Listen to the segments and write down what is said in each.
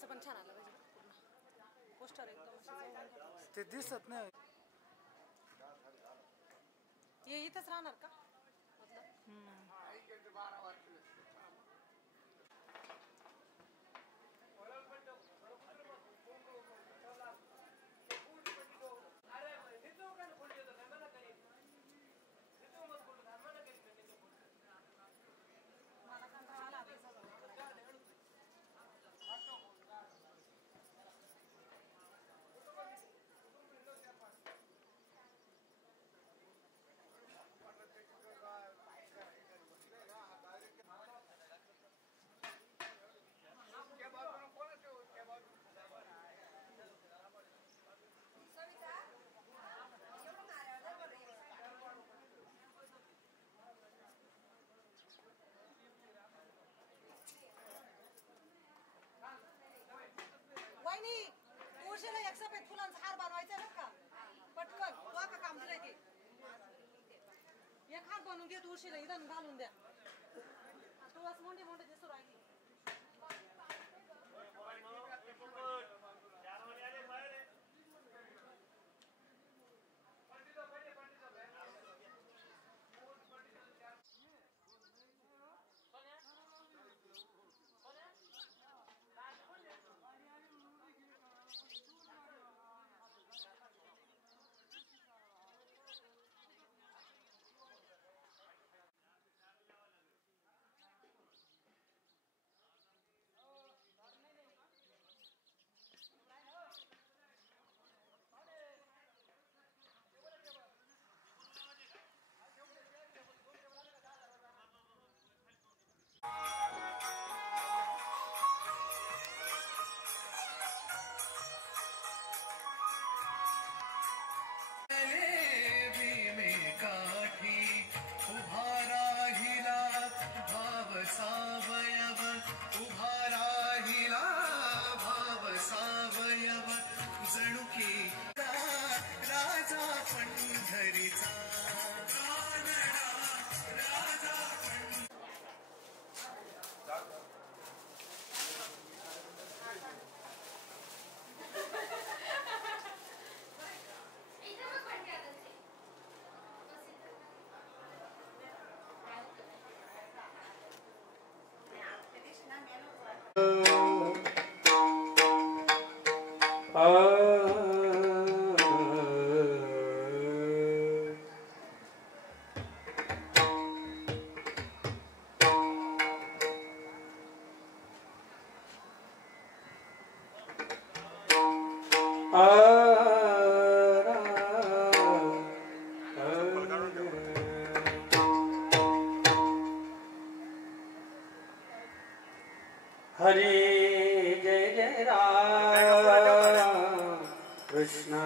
याचं पण छान आलं पाहिजे पूर्ण पोस्टर एकदम ते दिसत नाही ये इथंच राहणार का बनवून घे तुळशीला इथं घालून द्या तुळस मोठी मोठी दिसू राहिली हरे जय जय राम कृष्ण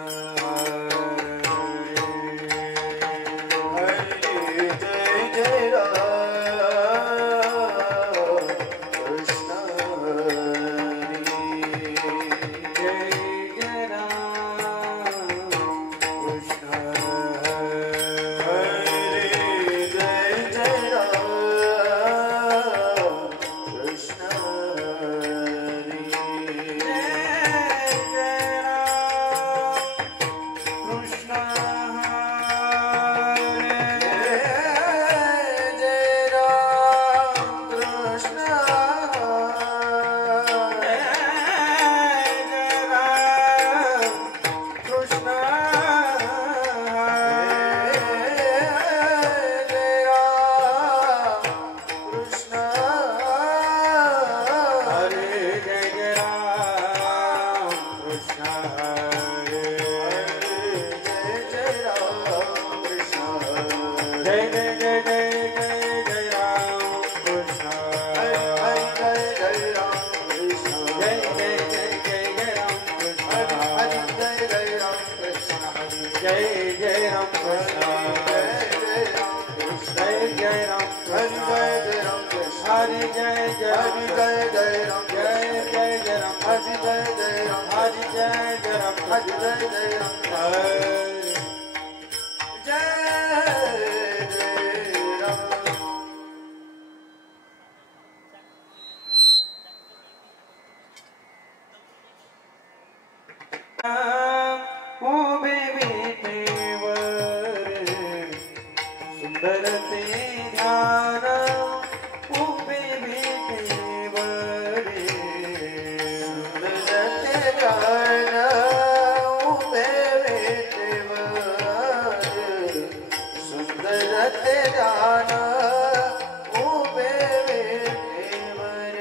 जान उभे विटेवर सुंदर ते जान उभे विटेवर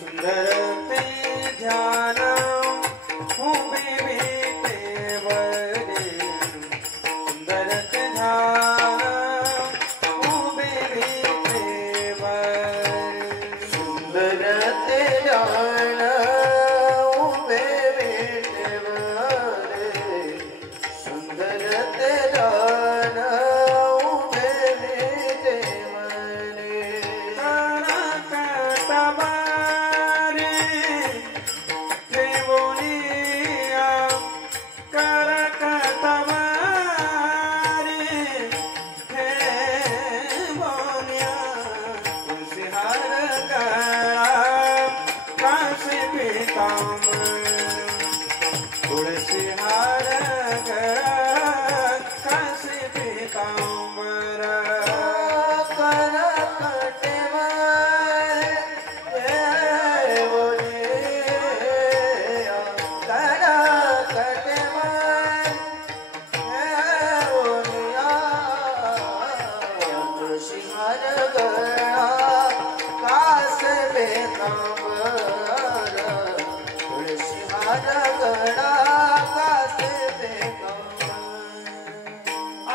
सुंदर ते ध्यान उभे विटेवर सुंदर ते ध्यान उभे विटेवर सुंदर ते जान उभे विटेवर सुंदर ते जान उभे विटेवर करकटबारी देवोनिया करकटबारी देवोनिया तुलसीहार गळा काशी पीतांबर तुळशीहार गळा काशी पीतांबर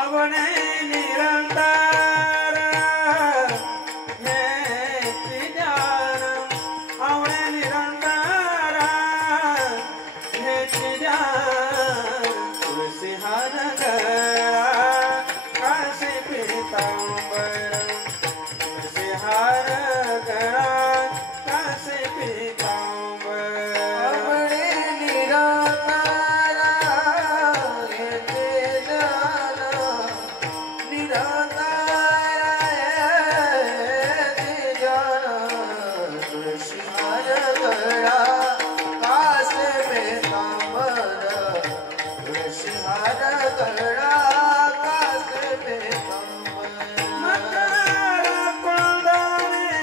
आवणे निरंतर हेची ज्ञान आवणे निरंतर हेची ज्ञान तुळसीहार गळा काशी पीतांबर तुळसीहार गळा काशी पीतांबर आवणे निराकार येते जान निराकार येते जान तुळशीहार गळा कासे पीतांबर तुळशीहार गळा कासे पीतांबर मकर कुंडले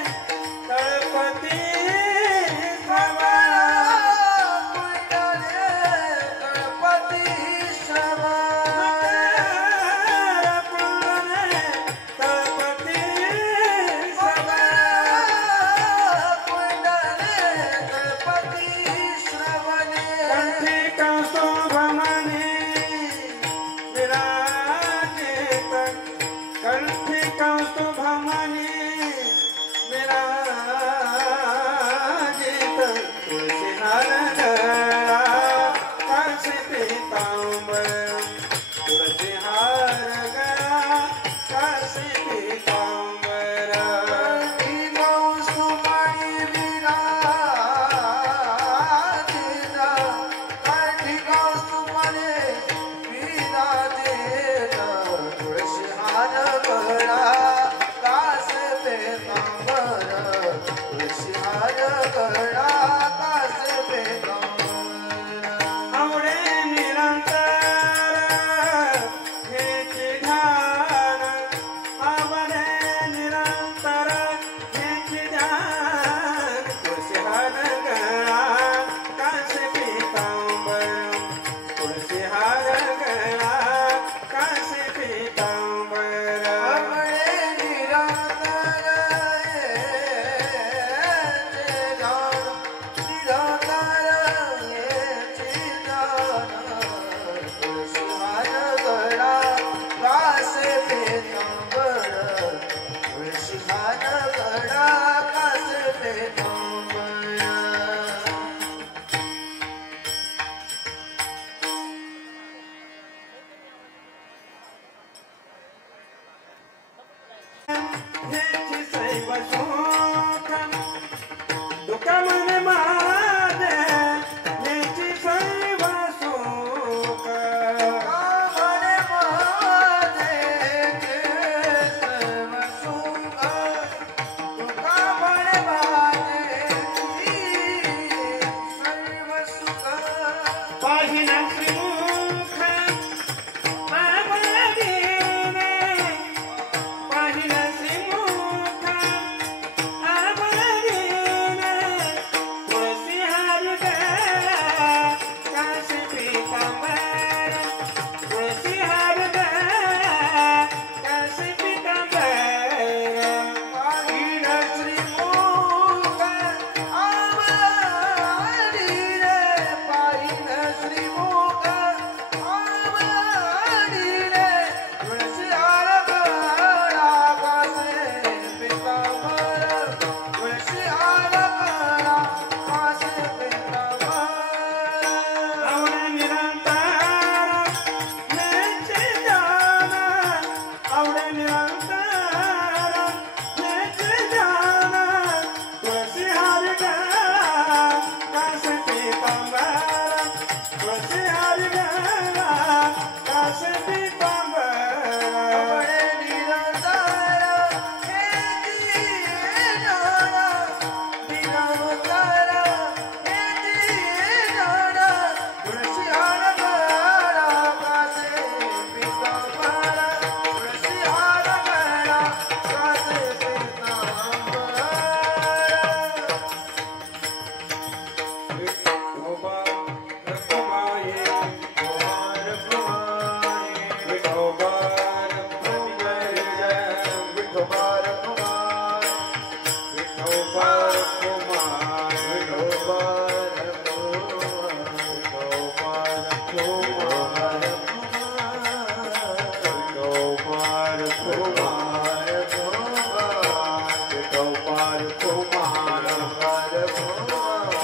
कुमार वर कुमार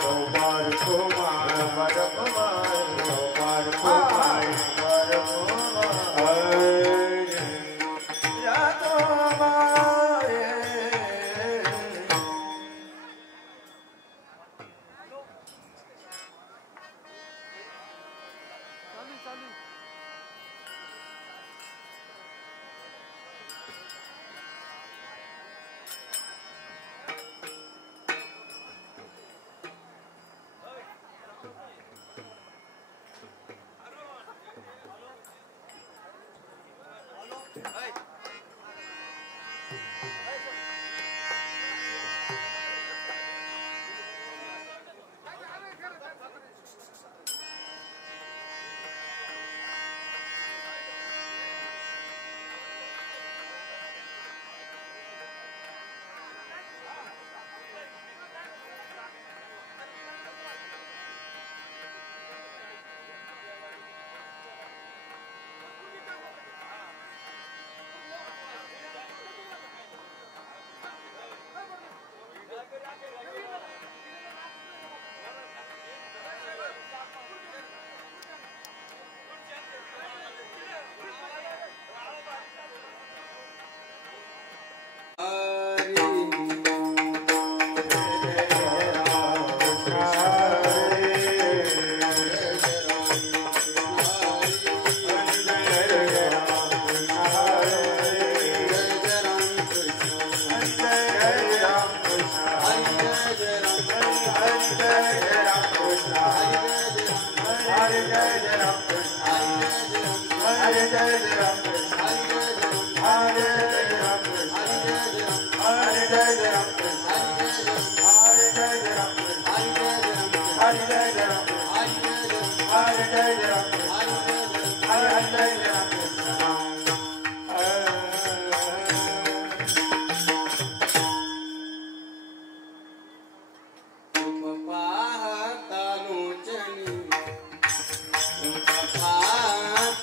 कुमार वर कुमार कुमार वर या तो मारे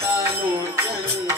चालू चालू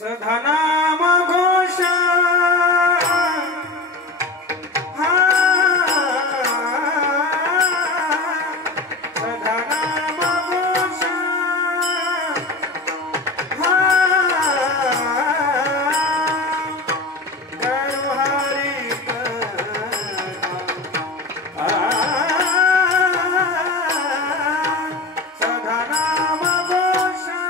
सधनाम घोष सधनाम घोष गरुहारी सधनाम घोष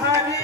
हरी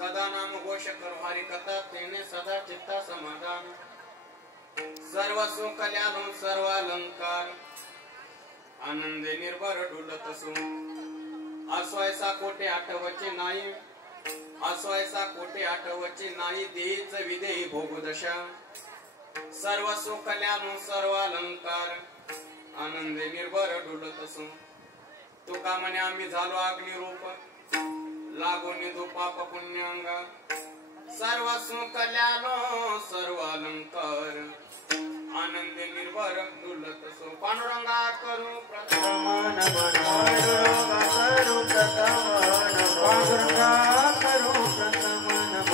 सदा नाम घोष करो हरि कथा तेने सदा चित्ता समाधान सर्व सुख कल्याण सर्व अलंकार आनंदे निर्भर डुलत सु असवायसा कोटे आठवचे नाही असवायसा कोटे आठवचे नाही देहीच विदेही भोगदशा सर्व सुख कल्याण सर्व अलंकार आनंदे निर्भर डुलत सु तुका म्हणे आम्ही झालो अग्निरूप लागो निधो पाप पुण्यांगा सर्व सुख कल्याण सर्व अलंकार आनंद निर्भर डुलत सो पांडुरंगा करू प्रथम पांडुरंगा करू प्रथम पांडुरंगा करू प्रथम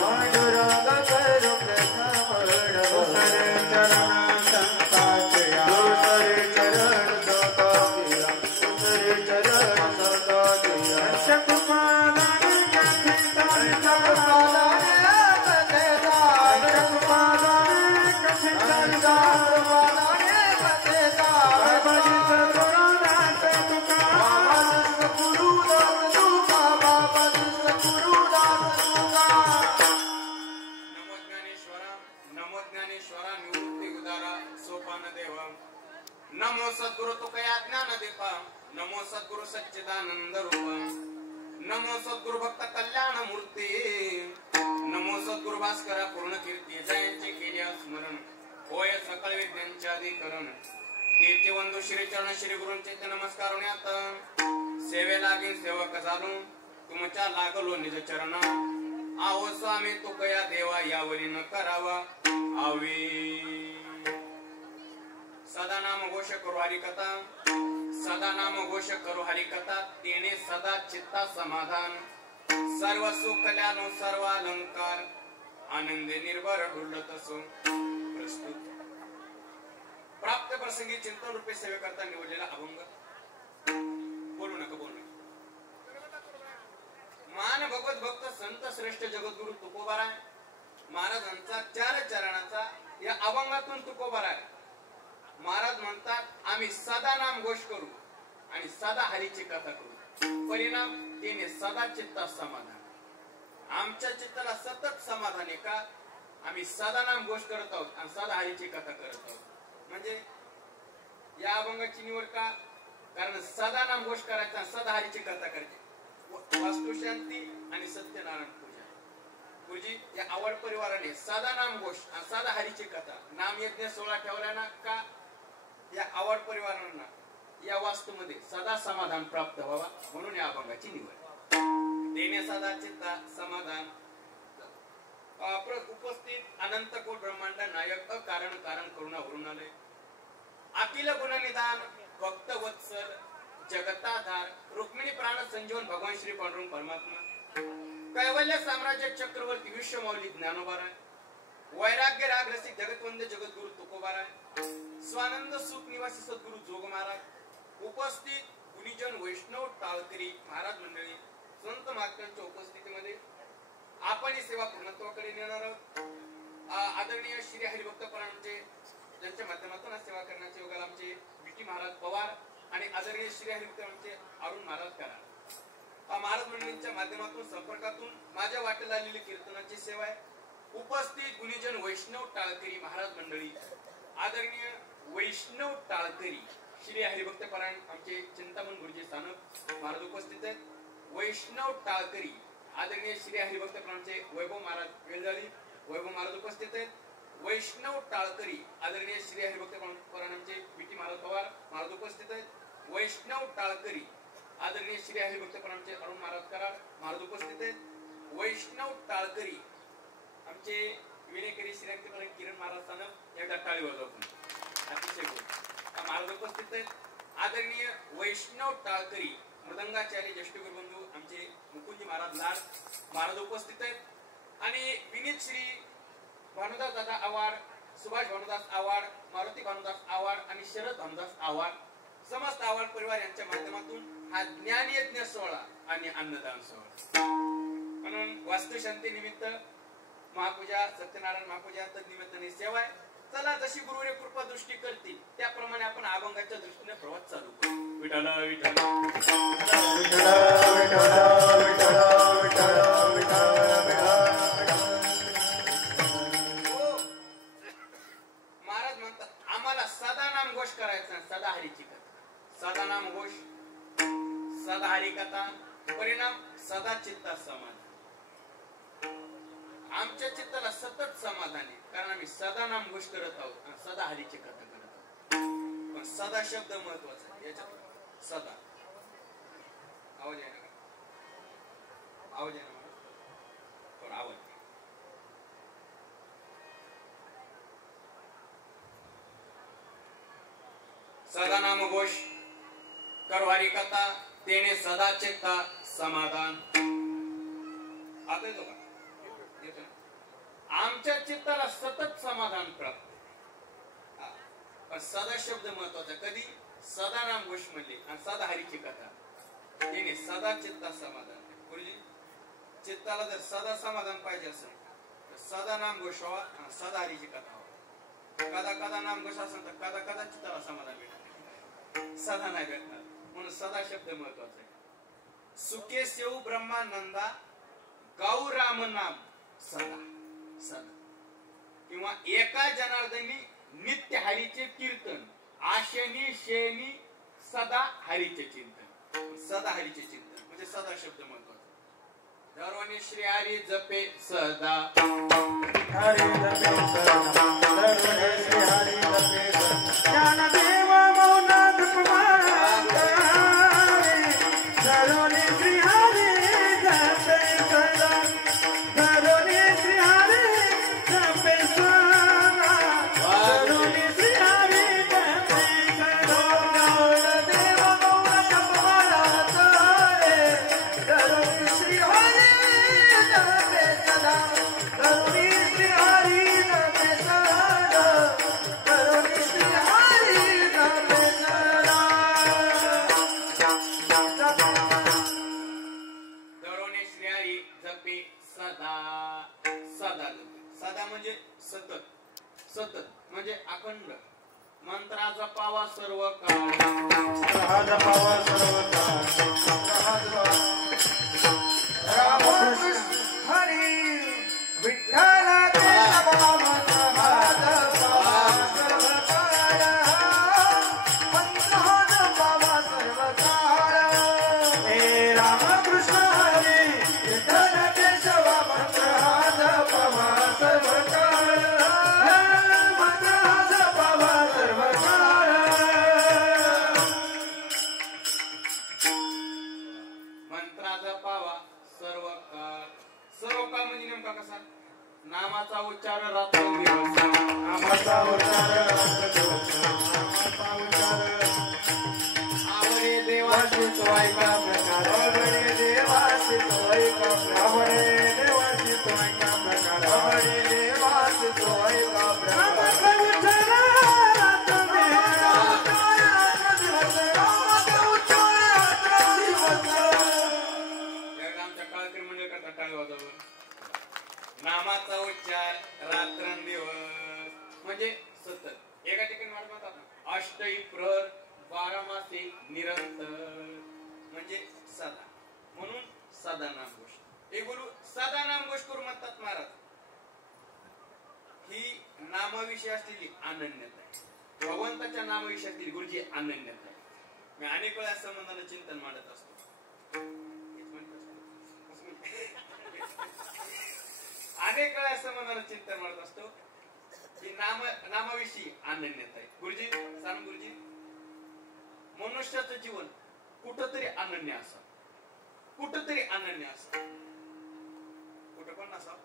पांडुरंगा करू प्रथम चरण संताचे दूसरे चरण संताचे दूसरे चरण संताचे शकुमाला नमो सद्गुरु तुकया ज्ञान दीपा नमो सद्गुरु सच्चिदानंद रूप नमो सद्गुरु भक्त कल्याण मूर्ती नमो सद्गुरु भास्करा पूर्ण कीर्ती जयांचे केले स्मरण होय सकळ विद्यांचे अधिकरण तेचे वंदू श्री चरण श्री गुरूंचे ते नमस्कार होण्यात सेवे लागीन सेवक झालो तुमच्या लागलो निज चरण आहो स्वामी तुकया देवा यावरी न करावा आवी सदा नाम घोष करो हरि कथा सदा नाम घोष करो हरि कथा तेने सदा चित्ता समाधान सर्व सुख कल्याण सर्व अलंकार आनंदे निर्भर डुलत सो प्रस्तुत प्राप्त प्रसंगी चिंतन रूपे सेवे करता निवडलेला अभंग बोलू नका बोलू मान भगवत भक्त संत श्रेष्ठ जगद्गुरु तुकोबाराय महाराजांचा चार चरणाचा या अभंगातून तुकोबाराय महाराज म्हणतात आम्ही सदा नाम घोष करू आणि सदा हरीची कथा करू परिणाम तिने सदा चित्ता समाधान आमच्या चित्ताला सतत समाधान आहे का आम्ही सदा नाम घोष करत आहोत आणि सदा हरीची कथा करत आहोत म्हणजे या अभंगाची निवड का कारण सदा नाम घोष करायचा सदा हरीची कथा करायची वास्तुशांती आणि सत्यनारायण पूजा पूजी या आवड परिवाराने सदा नाम घोष आणि सदा हरीची कथा नाम यज्ञ 16 ठेवला ना का या आवड परिवारांना या वास्तूमध्ये सदा समाधान प्राप्त व्हावा म्हणून या अभंगाची निवड देणे सदा चित्ता समाधान. उपस्थित अनंत कोट ब्रह्मांड नायक अकारण कारण करुणा वरून आले. अखिल गुणनिधान भक्त वत्सल जगताधार रुक्मिणी प्राण संजीवन भगवान श्री पांडुरंग परमात्मा. कैवल्य साम्राज्य चक्रवर्ती विश्वमौली ज्ञानोबाराय. वैराग्य राग रसिक जगतवंद्य जगद्गुरु तुकोबाराय. स्वानंद सुख निवासी सद्गुरु जोग महाराज. उपस्थित गुणीजन वैष्णव टाळकरी महाराज मंडळी संत महात्म्यांच्या उपस्थितीमध्ये आपण ही सेवा पूर्णत्वाकडे नेणार आहोत. आदरणीय श्री हरिभक्त परांचे ज्यांच्या माध्यमातून आज सेवा करण्याचे योगाला आमचे विटी महाराज पवार आणि आदरणीय श्री हरिभक्त अरुण महाराज कराड महाराज मंडळींच्या माध्यमातून संपर्कातून माझ्या वाटेला आलेली कीर्तनाची सेवा आहे. उपस्थित गुणीजन वैष्णव टाळकरी महाराज मंडळी आदरणीय वैष्णव टाळकरी श्री हरिभक्त परायण आमचे चिंतामण गुरुजी सानप महाराज उपस्थित आहेत. वैष्णव टाळकरी आदरणीय श्री हरिभक्त परायणचे वैभव महाराज वेलजाळी वैभव महाराज उपस्थित आहेत. वैष्णव टाळकरी आदरणीय श्री हरिभक्त परायणचे विटी महाराज पवार महाराज उपस्थित आहेत. वैष्णव टाळकरी आदरणीय श्री हरिभक्त परायणचे अरुण महाराज कराड महाराज उपस्थित आहेत. वैष्णव टाळकरी आमचे विनेकरी श्री हरिभक्त किरण महाराज सानप एकदा टाळी वाजवतो अतिशय महाराज उपस्थित आहेत. आदरणीय वैष्णव टाळकरी मृदंगाचार्य ज्येष्ठ गुरुबंधू आमचे मुकुंदजी महाराज लाड महाराज उपस्थित आहेत. आणि विनीत श्री भानुदास दादा आवाड सुभाष भानुदास आवाड मारुती भानुदास आवाड आणि शरद भानुदास आवाड समस्त आवाड परिवार यांच्या माध्यमातून हा ज्ञान यज्ञ सोहळा आणि अन्नदान सोहळा म्हणून वास्तुशांती निमित्त महापूजा सत्यनारायण महापूजा तद्निमित्ताने सेवा आहे. चला जशी गुरुरे कृपा दृष्टी करतील त्याप्रमाणे आपण अभंगाच्या दृष्टीने प्रवास चालू करू. विठ्ठल विठ्ठल महाराज म्हणतात आम्हाला सदा नाम घोष करायचा सदा हरीची कथा. सदा नाम घोष सदा हरी कथा परिणाम सदा चित्ता समाधान. आमच्या चित्ताला सतत समाधान आहे कारण आम्ही सदा नाम घोष करत आहोत आणि सदा हरीची कथा करत आहोत. पण सदा शब्द महत्वाचा आहे याच्यात. सदा आवाज आहे ना आवाज आहे ना पण आवाज सदा नाम घोष करवारी कथा तेने सदा चित्ता समाधान. आता येतो का आमच्या चित्ताला सतत समाधान प्राप्त. पण सदा शब्द महत्वाचा. कधी सदा नाम घोष म्हणले आणि सदा हरीची कथा त्याने सदा चित्ता समाधान. गुरुजी चित्ताला जर सदा समाधान पाहिजे असेल तर सदा नाम घोष व्हावा आणि सदा हरीची कथा व्हावा. कदा कदा नाम घोष असेल तर कदा कदा चित्ताला समाधान भेटणार सदा नाही भेटणार. म्हणून सदा शब्द महत्वाचा आहे. सुखे सेऊ ब्रह्मानंदा गाऊ राम नाम सदा सदा किंवा एका जनार्दनी नित्य हरीचे कीर्तन आशेनी शेनी सदा हरीचे चिंतन. सदा हरीचे चिंतन म्हणजे सदा शब्द महत्वाचा. दरवानी श्री हरी जपे सदा हरी जपे सदा दरवानी श्री हरी जपे सदा ज्ञानदेव मौन जपमान दरवानी श्री हरी जपे सदा दरवानी श्री हरी जपे सदा दरवानी श्री हरी जपे सदा ज्ञानदेव मौन जपमान दरवानी श्री हरी जपे सदा दरवानी श्री हरी जपे सदा दरवानी श्री हरी जपे दरवानी श्री हरी जपे सदा सदा सदा म्हणजे सतत. सतत म्हणजे अखंड. मंत्रा जपावा सर्व काळ सहज पावा सर्व काळ सहज रामकृष्ण हरी विठ्ठल देवा सहज पावा सर्व काळ सहज पावा सर्व काळ. हे रामकृष्ण हरी विठ्ठल केशवा सहज पावा सर्व काळ सहज पावा सर्व काळ. मंत्रा जपावा सर्व काळ म्हणजे नेमका कसा नामाचा उच्चार रात्रंदिवस नामाचा उच्चार रात्रंदिवस नामाचा उच्चार आवडे देवाची तो ऐका प्रकार आवडे देवाची तो ऐका प्रकार आवडे देवाची तो ऐका प्रकार आवडे देवाची तो ऐका प्रकार नामाचा उच्चार रात्रंदिवस नामाचा उच्चार रात्रंदिवस आमच्या काळकरी मंडळ करता टाळी वाजवून नामाचा उच्चार रात्रंदिवस म्हणजे सतत एका ठिकाणी मला म्हणतात ना अष्टई प्रहर 12 मासे निरंतर म्हणजे सदा म्हणून सदा नामघोष हे गुरु सदा नामघोष करू म्हणतात महाराज ही नामाविषयी असलेली अनन्यता आहे भगवंताच्या नामाविषयी असलेली गुरुजी अनन्यता आहे मी अनेक वेळा संबंधानं चिंतन मांडत असतो अनेक वेळा संबंधानं चिंतन मांडत असतो की नामाविषयी अनन्यता आहे गुरुजी सांग गुरुजी मनुष्याचं जीवन कुठंतरी अनन्य असावं कुठंतरी अनन्य असावं कुठं पण नसावं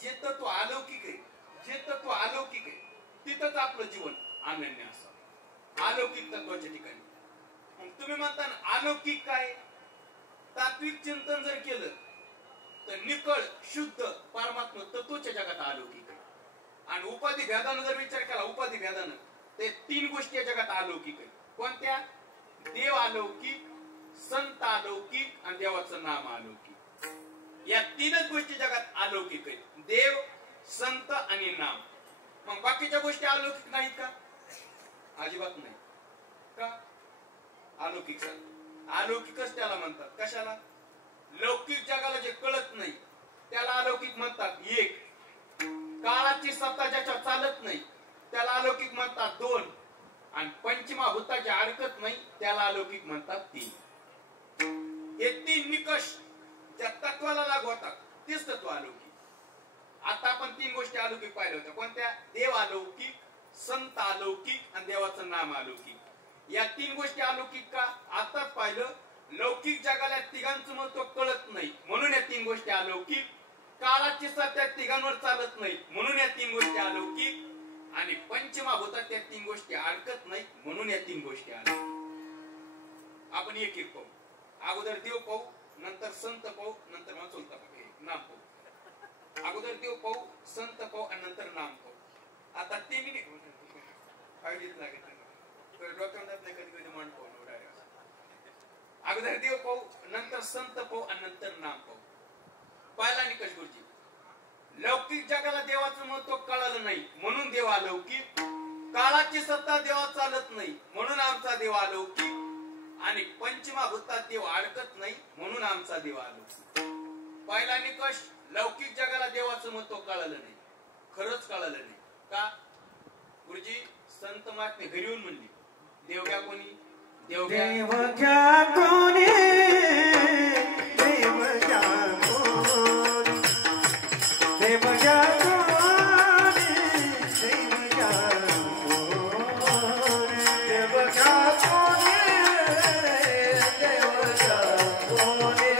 जे तत्व अलौकिक आहे जे तत्व अलौकिक आहे तिथंच आपलं जीवन अनन्य असावं अलौकिक तत्वाच्या ठिकाणी मग तुम्ही म्हणता ना अलौकिक काय तात्विक चिंतन जर केलं तर निकळ शुद्ध परमात्मा तत्वच्या जगात अलौकिक आहे आणि उपाधी भेदानं जर विचार केला उपाधी भेदानं ते 3 गोष्टी या जगात अलौकिक आहे कोणत्या देव अलौकिक संत अलौकिक आणि देवाचं नाम अलौकिक या 3च गोष्टी जगात अलौकिक आहेत देव संत आणि नाम मग बाकीच्या गोष्टी अलौकिक नाहीत का अजिबात नाही का अलौकिक अलौकिकच त्याला म्हणतात कशाला लौकिक जगाला जे कळत नाही त्याला अलौकिक म्हणतात एक काळाची सत्ता ज्याच्या चालत नाही त्याला अलौकिक म्हणतात 2 आणि पंचमा भूताचे अडकत नाही त्याला अलौकिक म्हणतात 3 हे 3 निकष ज्या तत्वाला लागू होतात तेच तत्व अलौकिक आता आपण 3 गोष्टी अलौकिक पाहिल्या होत्या कोणत्या देव अलौकिक संत अलौकिक आणि देवाचं नाम अलौकिक या 3 गोष्टी अलौकिक का आताच पाहिलं लौकिक जगाला तिघांचं महत्व कळत नाही म्हणून या 3 गोष्टी अलौकिक काळाची सत्ता तिघांवर चालत नाही म्हणून या 3 गोष्टी अलौकिक आणि पंचमा भूतात त्या 3 गोष्टी अडकत नाही म्हणून या 3 गोष्टी अलौकिक आपण एक एक पाहू अगोदर देव पाहू नंतर संत पाहू नंतर मग चुलता नाम पाहू अगोदर देव पाहू संत पाहू आणि नंतर नाम पाहू आता 3 फायदेच लागत डोक्यात नाही कधी कधी मान पाहू अगोदर देव पाहू नंतर संत पाहू आणि नंतर नाम पाहू पहिला निकष गुरुजी लौकिक जगाला देवाचं महत्व कळालं नाही म्हणून देव अलौकिक काळाची सत्ता देवात चालत नाही म्हणून आमचा देव अलौकिक आणि पंचमा भूतात देव अडकत नाही म्हणून आमचा देव अलौकिक पहिला निकष लौकिक जगाला देवाचं महत्व कळालं नाही खरंच कळालं नाही का गुरुजी संत महात्मे घरी येऊन म्हणली देवग्या कोणी देवग्या कोणी देवग्या कोणी देवग्या कोणी देवग्या कोणी देवग्या कोणी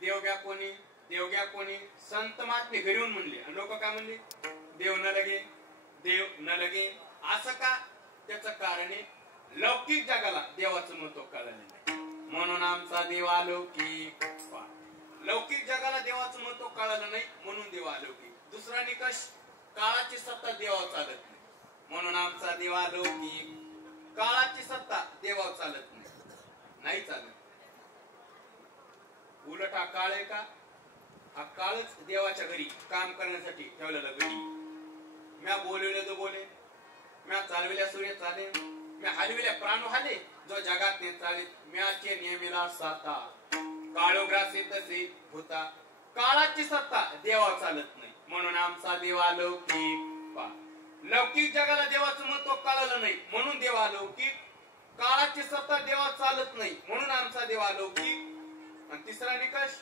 देवग्या कोणी देवग्या कोणी देवग्या संत महात्मे घरी येऊन म्हणले आणि लोक काय म्हणले देव न लगे असं का त्याचं कारण आहे लौकिक जगाला देवाचं महत्व कळलं नाही म्हणून आमचा देव अलौकिक लौकिक जगाला देवाचं महत्व कळालं नाही म्हणून देव अलौकिक. दुसरा निकष, काळाची सत्ता देवावर चालत नाही म्हणून आमचा देव अलौकिक. काळाची सत्ता देवावर चालत नाही चालत. उलट हा काळ आहे का, हा काळच देवाच्या घरी काम करण्यासाठी ठेवलेला घडी. म्या बोलविले तो बोले, म्या चालविल्या सूर्य चाले, म्या हलविल्या प्राण हाले, जो जगात ने चालित म्याचे नियमिला साता. काळोग्रासी तसे होता. काळाची सत्ता देवावर चालत नाही म्हणून आमचा देव अलौकिक. लौकिक जगाला देवाचं महत्व कळलं नाही म्हणून देव अलौकिक. काळाची सत्ता देवावर चालत नाही म्हणून आमचा देव अलौकिक. आणि तिसरा निकष,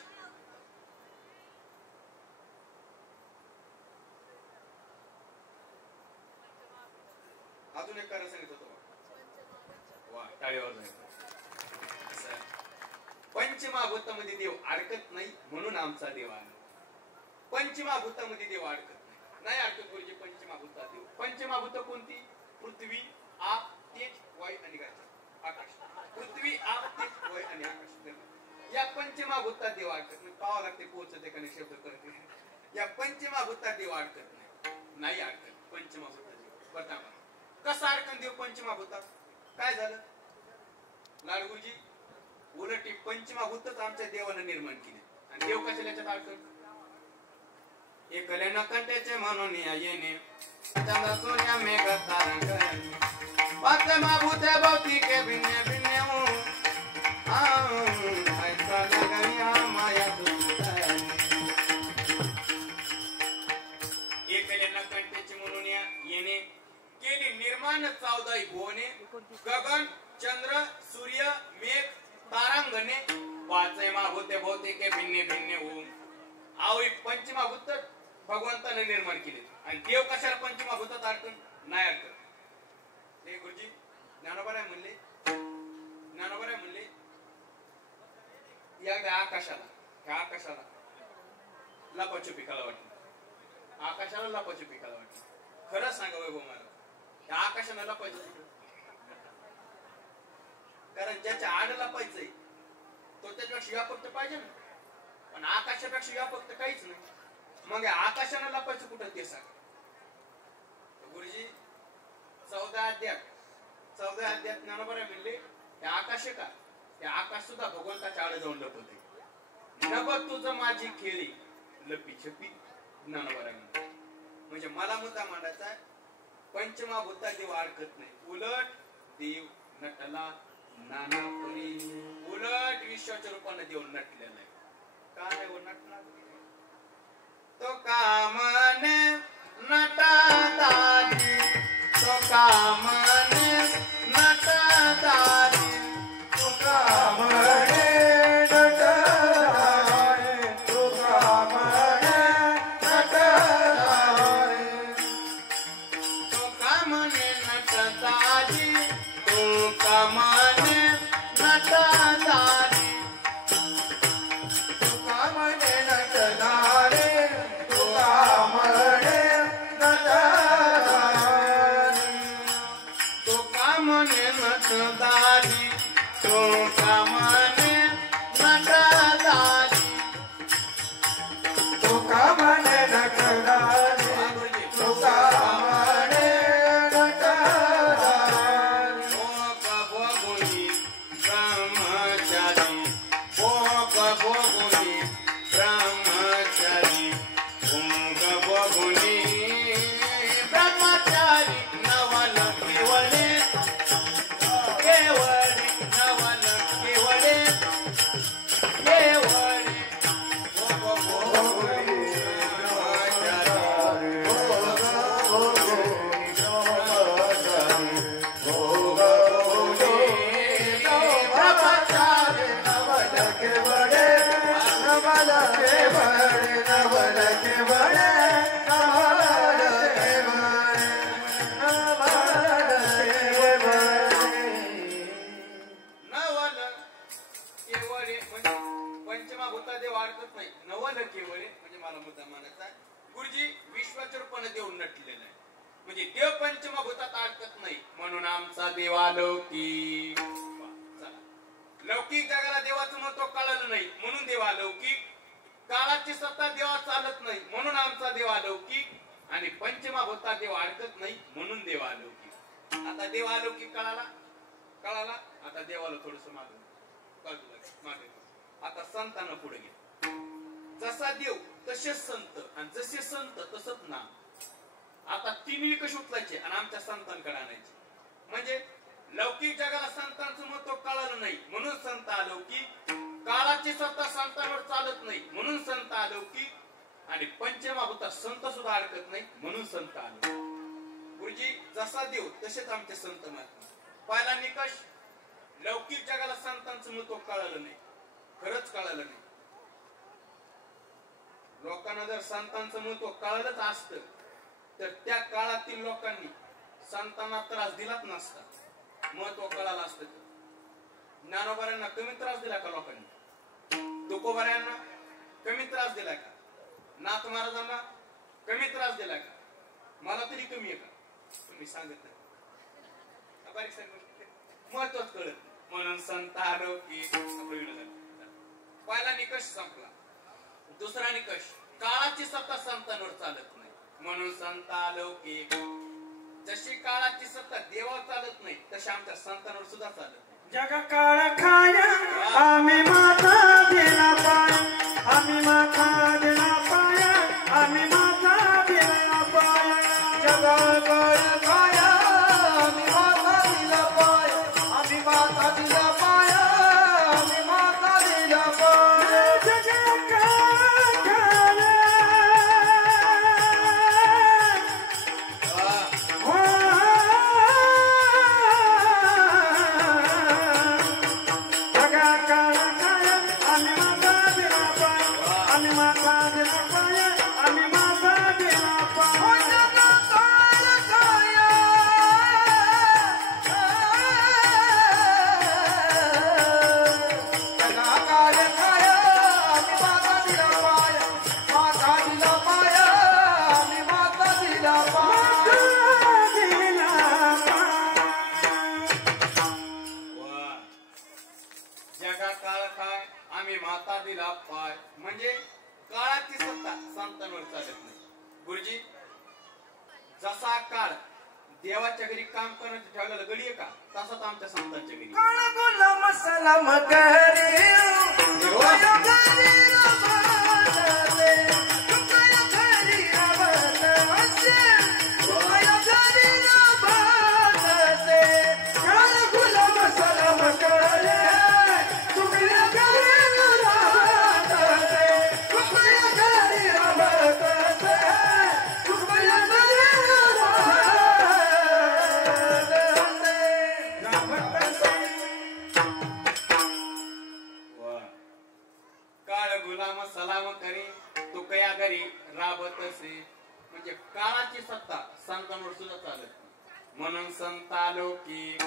अजून एक कार्य सांगितलं होतं. वा, टाळी वाजवायचं. पंचमहाभूतामध्ये देव अडकत नाही म्हणून आमचा देव आला. पंचमहाभूतामध्ये देव अडकत नाही अडकत गुरुजी. पंचमहाभूता देव, पंचमहाभूत कोणती? पृथ्वी, आप, तेज, वायू आणि आकाश. पृथ्वी, आप, तेज, वायू आणि आकाश. या पंचमहाभूतात देव अडकत नाही. पाहावं लागते पोहोचते का नाही शब्द करते. या पंचमहाभूतात देव अडकत नाही अडकत पंचमहाभूतात देव. बघा कसा अडकन देव पंचमहाभूतात? काय झालं लाडगुरुजी? उलट पंचमहाभूतच आमच्या देवानं निर्माण केले आणि देव कशाला याच्यात अडकत? एकले नकंट्याचे म्हणून येणे चंद्र सूर्य मेघ तारंग पंचमहाभूते भौतिके भिन्न भिन्न ऐसा लगनिया माया एकले नकंट्याचे म्हणून येणे केली निर्माण 14 भुवने गगन चंद्र सूर्य मेघ तारांगणे पंचमहाभूते भौतिके भिन्न भिन्न आवळी पंचमहाभूत भगवंताने निर्माण केले आणि देव कशाला पंचमहाभूतात अडकन नाही अडकत. हे गुरुजी ज्ञानोबा राय म्हणले या आकाशाला, ह्या आकाशाला लपाछुपी करायला वाटते. आकाशाला लपाछुपी करायला वाटते. खरं सांगा वैभव मला, त्या आकाशाला लपायचं कारण ज्याच्या आड लपायचंय तो त्याच्यापेक्षा व्यापक पाहिजे ना. पण आकाशापेक्षा व्यापक तर काहीच नाही. मग आकाशानं लपायचं कुठं ते सांग गुरुजी. 14 अध्यात ज्ञानोबा राय म्हणले ते आकाश का, ते आकाश सुद्धा भगवंताच्या आड जाऊन लपवते. नभ तुझं माझी खेळी लपी छपी ज्ञानोबा राय म्हणले. म्हणजे मला मुद्दा मांडायचा आहे, पंचमहाभूतात देव अडकत नाही. उलट देव नटला नाना परी. उलट विश्वाच्या रूपाने देव नटलेला आहे. काय हो नटला तो कामने नटदारी, तो कामने नटदारी, तो कामने नटदारी, तो कामने नटदारी, तो कामने नटदारी, तो कामने नटदारी, तो कामने नटदारी, तो कामने नटदारी, तो कामने नटदारी, तो कामने नटदारी, तो कामने नटदारी, तो कामने नटदारी. ओ कबोगुनी ब्रह्मचारी, ओ कबोगुनी ब्रह्मचारी, ओ कबोगुनी ब्रह्मचारी. नवल केवळे केवळे नवल केवळे केवळे ओ कबोगुनी ब्रह्मचारी, ओ कबोगुनी ब्रह्मचारी, ओ कबोगुनी ब्रह्मचारी. नवल केवळे नवल केवळे नवल केवळे नवल केवळे नवल केवळे म्हणजे पंचमहाभूतात देव अडकत नाही. नवल केवळे म्हणजे मला मुद्दा मानायचा आहे. गुरुजी विश्वाच्या रूपाने देव नटलेला आहे म्हणजे देव पंचमहाभूतात अडकत नाही म्हणून आमचा देव अलौकिक. चला, लौकिक जगाला देवाचं महत्व कळलं नाही म्हणून देव अलौकिक. काळाची काळाची सत्ता देवा चालत नाही म्हणून आमचा देव अलौकिक आणि पंचमाभूता देव अडकत नाही म्हणून देव अलौकिक. आता देव अलौकिक कळाला कळाला. आता देवाला थोडस मागे आता संतांना पुढे घे. जसा देव तसेच संत आणि जसे संत तसंच नाम. आता तिन्ही कशी उचलायचे आणि आमच्या संतांकडे आणायचे. म्हणजे लौकिक जगाला संतांचं महत्व कळालं नाही म्हणून संत अलौकिक. काळाची सत्ता संतांवर चालत नाही म्हणून संत अलौकिक आणि पंचमाभूता संत सुद्धा अडकत नाही म्हणून संत अलौकिक. गुरुजी जसा देव तसेच आमचे संत महात्मा. पहिला निकष लौकिक जगाला संतांचं महत्व कळालं नाही. खरंच कळालं नाही. लोकांना जर संतांचं महत्व कळलंच असतं तर त्या काळातील लोकांनी संतांना त्रास दिलाच नसता. महत्व कळालं असतं. ज्ञानोबाऱ्यांना कमी त्रास दिला का लोकांनी? तुकोबाऱ्यांना कमी त्रास दिला का? नाथ महाराजांना कमी त्रास दिला का? मला तरी कमी आहे का? तुम्ही सांगत नाही. बारीक सांग महत्वच कळत म्हणून संत अलौकिक. पहिला निकष संपला. दुसरा निकष काळाची सत्ता संतांवर चालत नाही म्हणून संत अलौकिक. जशी काळाची सत्ता देवावर चालत नाही तशी आमच्या संतांवर सुद्धा चालत नाही. जगा काळ खाया आम्ही माता दिला पाय. आम्ही माता दिला पाय. आम्ही माता दिला पाय. जगा काळ खाया आम्ही माता दिला पाय. आम्ही माता दिला पाय. आम्ही माता दिला पाय. जगा काळ खाया म्हणजे काळाची सत्ता संतांवर चालत नाही. गुरुजी जसा काळ देवाच्या घरी काम करण्याचं ठेवलेलं गडी आहे का तसाच आमच्या संतांच्या घरी. काळ गुलाम सलाम करे सलाम करी तो कया घरी राबत असे. म्हणजे काळाची सत्ता संतांवर सुद्धा चालत म्हणून संत अलौकिक.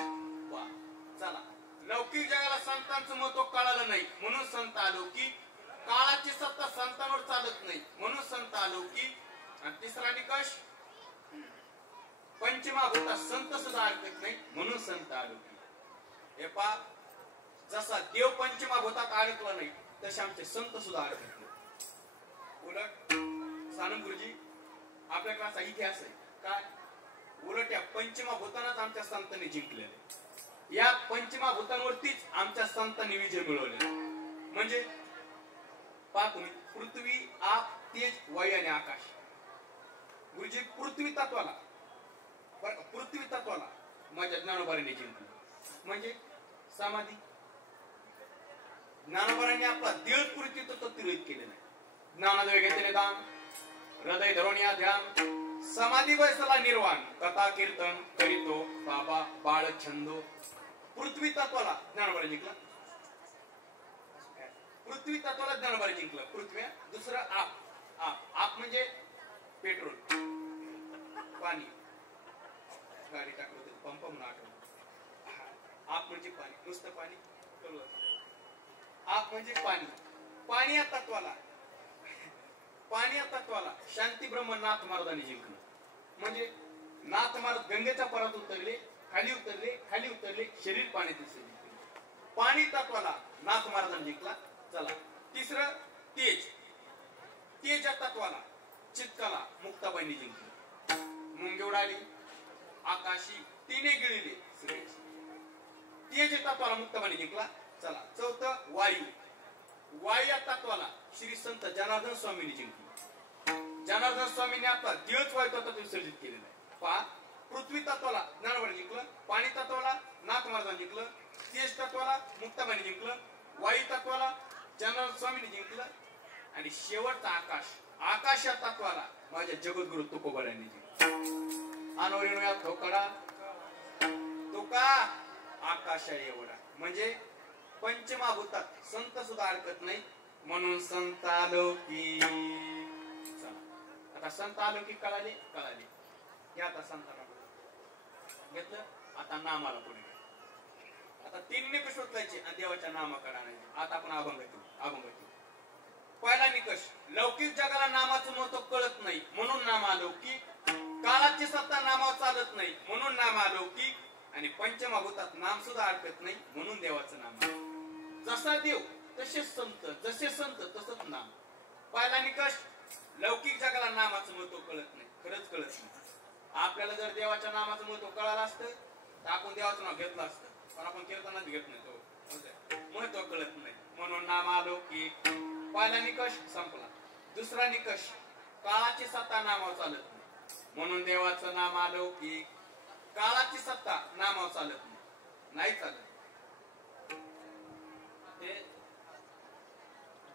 चला लौकिक जगाला संतांचं महत्व कळालं नाही म्हणून संत अलौकिक. काळाची सत्ता संतांवर चालत नाही म्हणून संत अलौकिक. आणि तिसरा निकष पंचमाभूता संत सुद्धा अडकत नाही म्हणून संत अलौकिक. हे पा जसा देव पंचमाभूतात अडकला नाही तसे आमचे संत सुद्धा अडकत नाही. उलट सानंद गुरुजी आपल्याकडे असा इतिहास आहे काय उलट या पंचमाभूतांनाच आमच्या संतांनी जिंकलेले. या पंचमाभूतांवरतीच आमच्या संतांनी विजय मिळवले. म्हणजे पहा तुम्ही पृथ्वी आप तेज वायू आणि आकाश. गुरुजी पृथ्वी तत्वाला माझ्या ज्ञानोबारांनी जिंकलं. म्हणजे समाधी ज्ञानोबारांनी आपला देह पृथ्वी तत्व तिरोहित केलेला आहे. ज्ञानोदय घेतले दान हृदय धरून या ध्यान समाधी वयसला निर्वाण कथा कीर्तन करीतो बाबा बाळ छंदो. पृथ्वी तत्वाला ज्ञानोबारांनी जिंकला. पृथ्वी तत्वाला ज्ञानोबारांनी जिंकलं. पृथ्वी दुसरं आप म्हणजे पेट्रोल पाणी गाडी टाकलं होतं पंप म्हणून आठवलं. आप म्हणजे पाणी नुसतं पाणी. आप म्हणजे पाणी. पाणी या तत्वाला शांती ब्रह्म नाथ महाराजांनी जिंकलं. म्हणजे नाथ महाराज गंगेच्या परात उतरले खाली उतरले शरीर पाणी दिसले. पाणी तत्वाला नाथ महाराजांनी जिंकला. चला तिसरं तेज. मुक्ताबाईंनी जिंकलं. मुंगी उडाली, आकाशी तिने गिळली सूर्याची. ते जे तत्वाला मुक्ताबाईंनी जिंकला. चला चौथं वायू. वायू या तत्वाला श्री संत जनार्दन स्वामींनी जिंकली. जनार्दन स्वामींनी आता दिवस वायू तत्वात विसर्जित केलेला आहे. पहा, पृथ्वी तत्वाला ज्ञानोबाने जिंकलं, पाणी तत्वाला नाथ महाराजांनी जिंकलं, तेज तत्वाला मुक्ताबाईंनी जिंकलं, वायू तत्वाला जनार्दन स्वामींनी जिंकलं आणि शेवटचा आकाश. आकाश या तत्वाला माझ्या जगद्गुरु तुकोबारायांनी जिंकलं. अनवरीनुया ठोकडा तुका आकाशा एवढा. म्हणजे पंचमहाभूतात संत सुद्धा अडकत नाही म्हणून संत अलौकिक. आता संत अलौकिक कळाले. हे आता संतांना घेतलं. आता नामाला पुढे आता 3 निकष शोधायचे आणि देवाच्या नामाकडे आणायचे. आता आपण अभंग घेऊ. पहिला निकष, लौकिक जगाला नामाचं महत्व कळत नाही म्हणून नाम अलौकिक. काळाची सत्ता नामावर चालत नाही म्हणून नाम अलौकिक. आणि पंचमहाभूतात नाम सुद्धा अडकत नाही म्हणून देवाचं नाम. जसा देव तसेच संत, जसे संत तसंच नाम. पहिला निकष, लौकिक जगाला नामाचं महत्व कळत नाही. खरंच कळत नाही. आपल्याला जर देवाच्या नामाचं महत्व कळालं असतं तर आपण देवाचं नाव घेतलं असतं, पण आपण कीर्तनात घेत नाही. तो महत्व कळत नाही म्हणून नाम अलौकिक. पहिला निकष संपला. दुसरा निकष, काळाची सत्ता नामावर चालत नाही म्हणून देवाचं नाम अलौकिक. काळाची सत्ता नामावर चालत नाही चालत. ते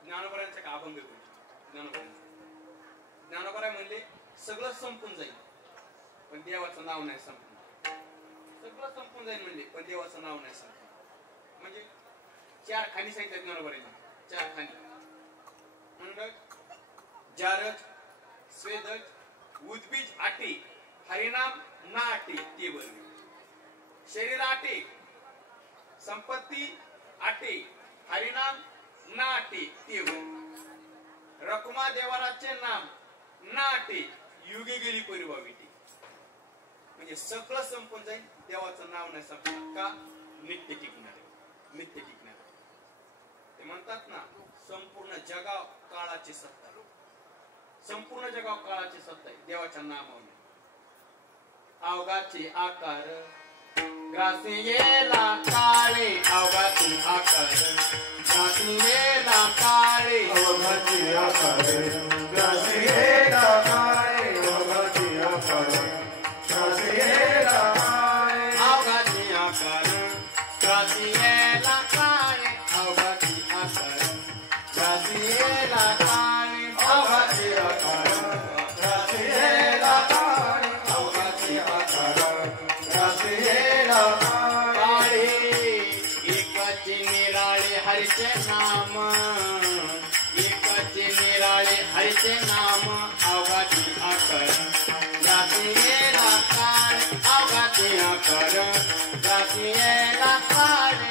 ज्ञानोबारांचे का अभंग ज्ञानोबाराय म्हणले सगळं संपून जाईल पण देवाचं नाव नाही संपणार. सगळं संपून जाईल म्हणले पण देवाचं नाव नाही संपणार. म्हणजे 4 खाणी सांगितले ज्ञानोबारांनी. 4 खाणी. जारज, स्वेदज, उद्बीज आटे, हरिनाम ना आटे ते बरे. शरीर आटे, संपत्ती आटे, हरिनाम ना आटे ते बरे. रखुमा देवाराचे नाम ना आटे, युगे गेली परिभाविते. म्हणजे सगळं संपून जाईल देवाचं नाव नाही संपणार. का? नित्य टिकणार आहे. नित्य टिकणार. ते म्हणतात ना, संपूर्ण जगाव काळाची सत्ता. संपूर्ण जगाव काळाची सत्ता आहे देवाच्या नामावर. अवघाचे आकार ग्रासियेला काळे, अवघाचे आकार ग्रासियेला काळे, अवघाचे आकार ग्रासियेला काळे, अवघाचे आकार ग्रासियेला काळे, अवघाचे आकार ग्रासियेला काळे, अवघाचे आकार ग्रासियेला काळे, अवघाचे आकार ग्रासियेला काळे, अवघाचे आकार ग्रासियेला काळे. एकाचे निराळे हरीचे नाम, एकाचे निराळे हरीचे नाम, अवघाचे आकार ग्रासियेला काळे, अवघाचे आकार ग्रासियेला काळे.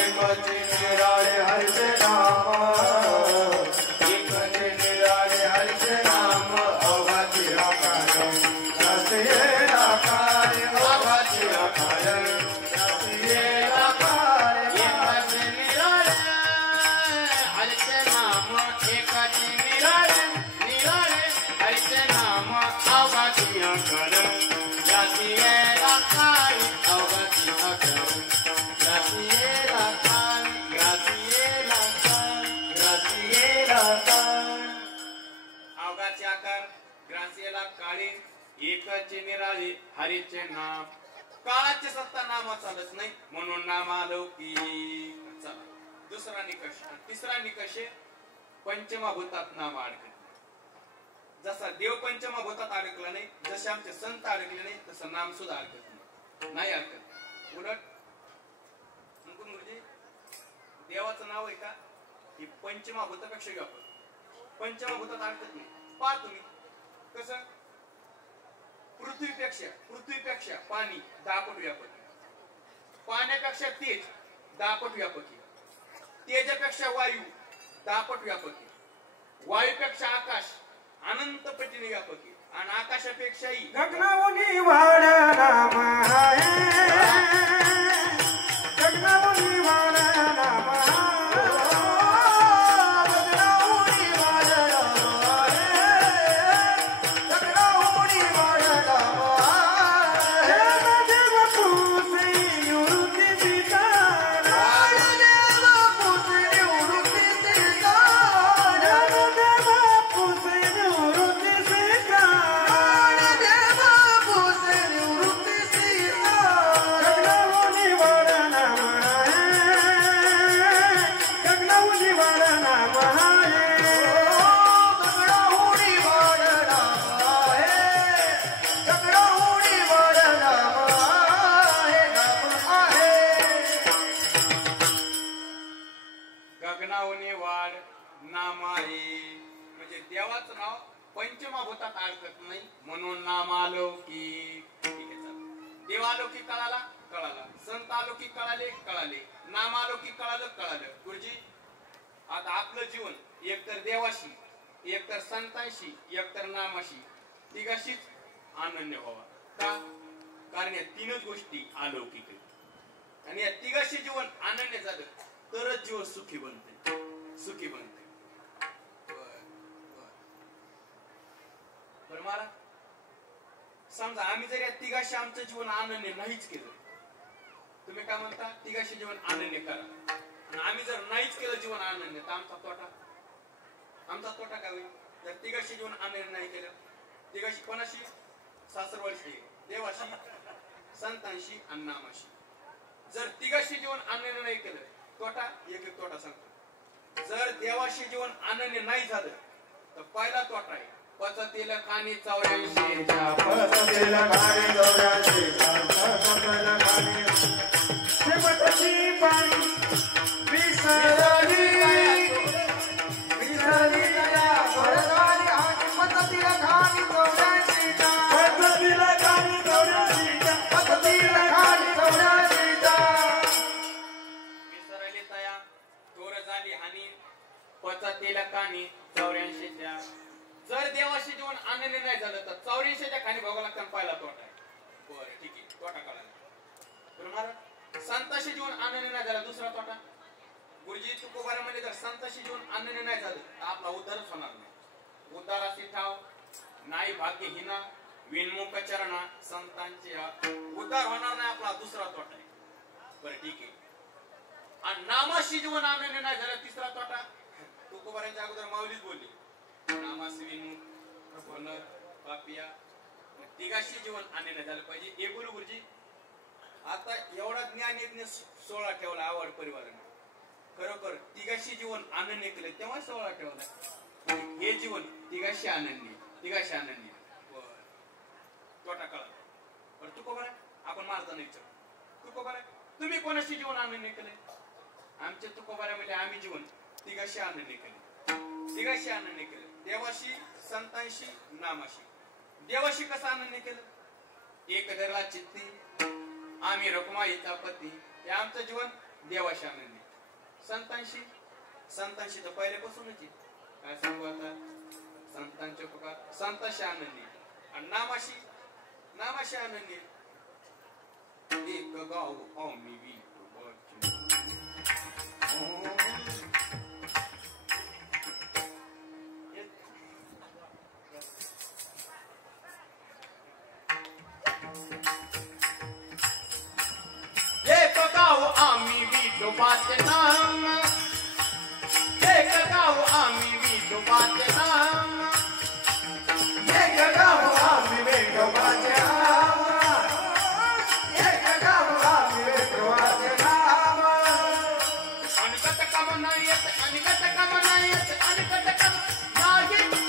एकाचे निराळे हरीचे नाम, एकाचे निराळे हरीचे नाम, अवघाचे आकार ग्रासियेला काळे, अवघाचे आकार ग्रासियेला काळे. एकाचे निराळे हरीचे नाम, एकाचे निराळे हरीचे नाम, अवघाचे आकार ग्रासियेला काळे, अवघाचे आकार ग्रासियेला काळे, ग्रासियेला काळे, ग्रासियेला काळे. अवघाचे आकार ग्रासियेला काळे, एकाचे निराळे हरीचे नाम. काळाची सत्ता नामा चालत नाही म्हणून नाम अलौकिक. चला दुसरा निकष. तिसरा निकष पंचमहाभूतात नाम अडकत नाही. जसा देव पंचमहाभूतात अडकला नाही, जसे आमचे संत अडकले नाही, तसं नाम सुद्धा अडकत नाही अडकत. उलट मुकुंद गुरुजी देवाचं नाव आहे का ही पंचमहाभूतापेक्षा व्यापक. पंचमहाभूतात अडकत नाही. पहा तुम्ही कसं, पृथ्वीपेक्षा पाणी 10 पट व्यापक आहे. पाण्यापेक्षा तेज 10 पट व्यापक आहे. तेजापेक्षा वायू 10 पट व्यापक आहे. वायूपेक्षा आकाश अनंत पटीने व्यापक आहे. आणि आकाशापेक्षाही गगनावनी वाडा नाम आहे, गगनावनी वाडा नाम आहे, गगनावनी वाडा नाम आहे, नामाये म्हणजे देवाचं नाव पंचमभूतात अडकत नाही म्हणून नाम अलौकिक. ठीक आहे चला. देव अलौकिक कळाला संत अलौकिक कळाले नाम अलौकिक कळालं. गुरुजी आता आपलं जीवन एकतर देवाशी एकतर संतांशी एकतर नामाशी तिघाशीच अनन्य व्हावा. का? कारण या तीनच गोष्टी अलौकिक आहेत आणि या तिघाशी जीवन अनन्य झालं तरच जीवन सुखी बनते. बरं महाराज समजा आम्ही जर या तिघाशी आमचं जीवन अनन्य नाहीच केलं, तुम्ही काय म्हणता तिघाशी जीवन अनन्य करा, आणि आम्ही जर नाहीच केलं जीवन अनन्य तर आमचा तोटा काय होईल? जर तिघाशी जीवन अनन्य नाही केलं, तिघाशी कोणाशी? सासरवाडीशी, देवाशी, संतांशी आणि नामाशी. जर तिघाशी जीवन अनन्य नाही केलं तोटा एक तोटा सांगतो. जर देवाशी जीवन अनन्य नाही झालं तर पहिला तोटा आहे पचतेल कानी 84च्या पचतेल कानी 84च्या पचतेल कानी शेवटची पाणी विसरली दया स्वर्गाली आणि पचतेल कानी 84च्या पचतेल कानी 84च्या पचतेल कानी 84च्या विसरली तया चोर झाली हानी पचतेल कानी 84च्या. जर देवाशी जीवन अनन्य नाही झालं तर 84च्या खाली भोगावं लागतं. पहिला तोटा आहे. बरं ठीक आहे तोटा कळाला. तर महाराज संताशी जीवन अनन्य नाही झाला दुसरा तोटा. गुरुजी तुकोबारामध्ये जर संताशी जीवन अनन्य नाही झालं तर आपला उद्धारच होणार नाही. उद्धाराशी ठाव नाही भाग्य हिना विनमुख चरणा संतांचे उद्धार होणार नाही आपला दुसरा तोटा आहे. बरं ठीक आहे. आणि नामाशी जीवन अनन्य नाही झालं तिसरा तोटा. तुकोबारांच्या अगोदर माऊलीच बोलली नामास होणं पापिया तिघाशी जीवन अनन्य झालं पाहिजे. हे बोलू गुरुजी आता एवढा ज्ञान यज्ञ 16 ठेवला आवड परिवाराने. खरोखर तिघाशी जीवन अनन्य केलं तेव्हा 16 ठेवला. हे जीवन तिघाशी अनन्य तोटा कळा. बरं तुकोबारा आपण मारता नाही तुकोबारा तुम्ही कोणाशी जीवन अनन्य केलंय? आमच्या तुकोबारामध्ये आम्ही जीवन तिघाशी अनन्य केलं. देवाशी संतांशी नामाशी. देवाशी कसं अनन्य केलं? एक धरला चित्ती आम्ही रखुमाईचा पती हे आमचं जीवन देवाशी अनन्य. संतांशी तर पहिल्यापासूनच काय सांगू आता संतांचे पुकार संतांशी अनन्य आणि नामाशी अनन्य. एक गाव आम्ही विठोबाचे नाम एक गाव आम्ही विठोबाचे नाम एक गाव आम्ही विठोबाचे नाम एक गाव आम्ही विठोबाचे नाम अनकट कम नाही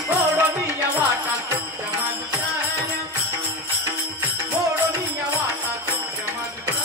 थोडं या वाटा तुमच्या माझ्या थोडं या वाटा तुमच्या माझ्या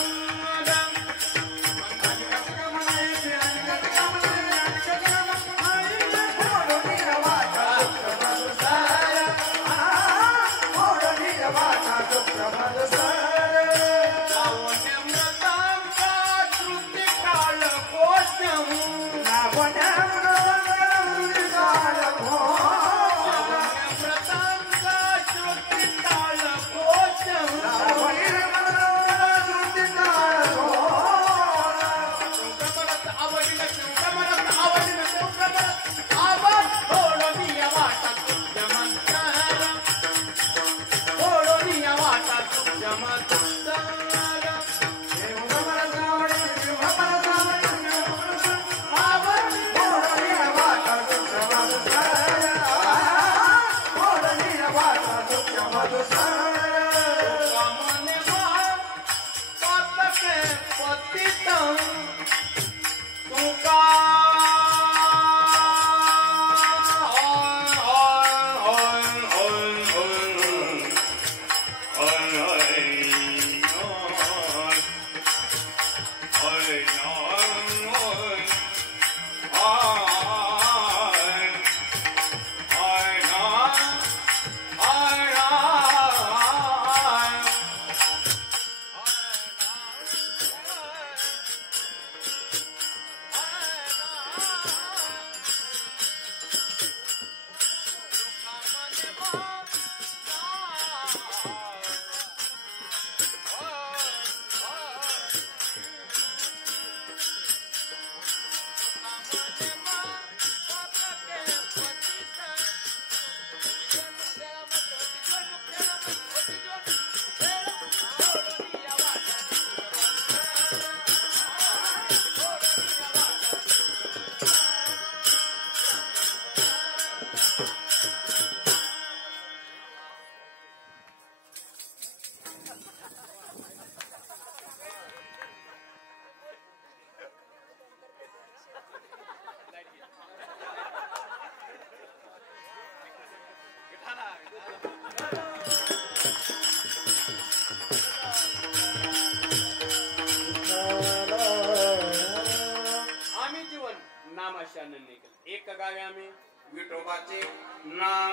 आम्ही जीवन नामाशी आनंद केलं. एक गावी आम्ही विठोबाचे नाम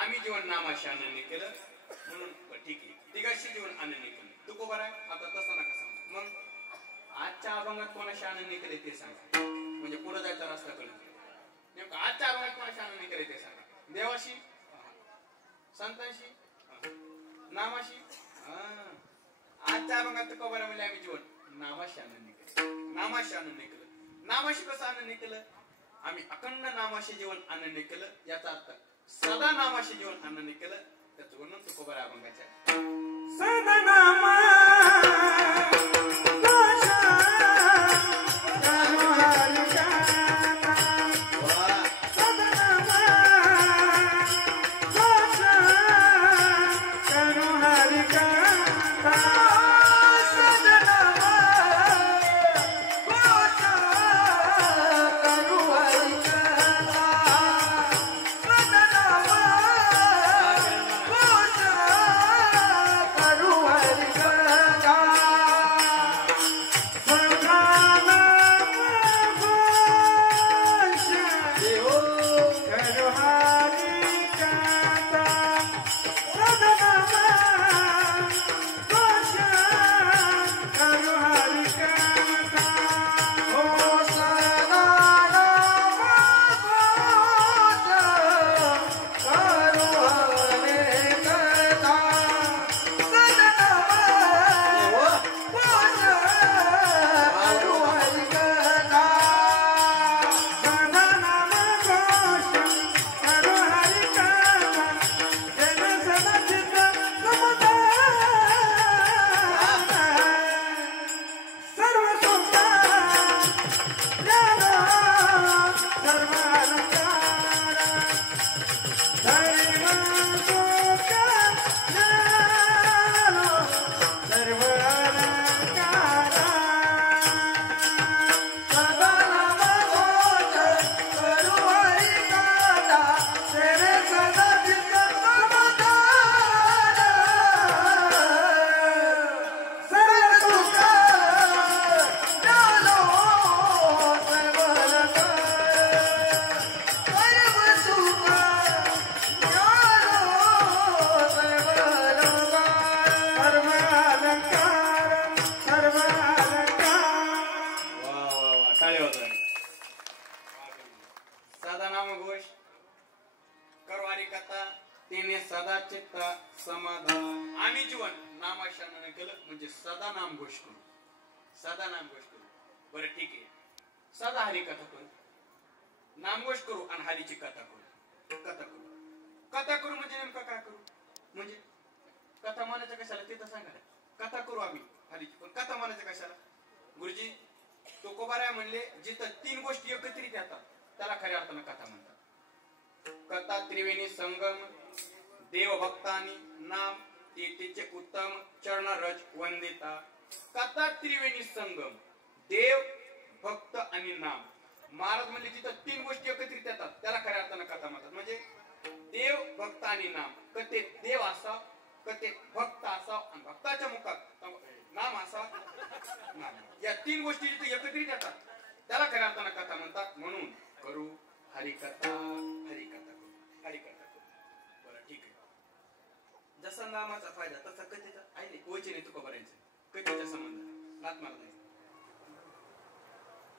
आम्ही जीवन नामाशी आनंद केलं म्हणून ठीक आहे. तिघाशी जीवन आनंद केलं. तू को बरं आहे आता तसं नका सांग. मग आजच्या अभंगात कोणाशी आनंद केले ते सांगा. म्हणजे पुढे जायचा रस्ता कळत. नेमकं आजच्या अभंगात कोणाशी आनंद केले ते सांगा. देवाशी, संतांशी, नामाशी. आजच्या अभंगात तुको बरं म्हणजे आम्ही जीवन नामाशी आनंद केलं. नामाशी आनंद केलं. नामाशी कसं आनंद केलं? आम्ही अखंड नामाशी जीवन आनंद केलं. याचा अर्थ सदा नामाशी जीवन आनंद केलं. त्याचं वर्णन तुको बरं अभंगाच्या सदनामा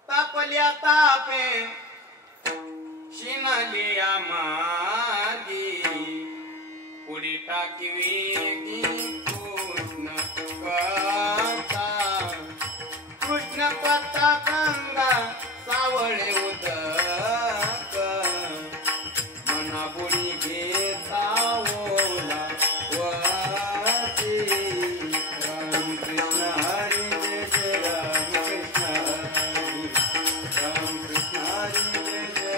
तापल्या तापे शिनलिया मागी उडी टाकवी कृष्ण कथा कृष्ण पत्ता गंगा सावळे उदक मना बुडी घेता ओला वती राम कृष्ण हरी जय जय राम कृष्ण हरी राम कृष्ण हरी जय जय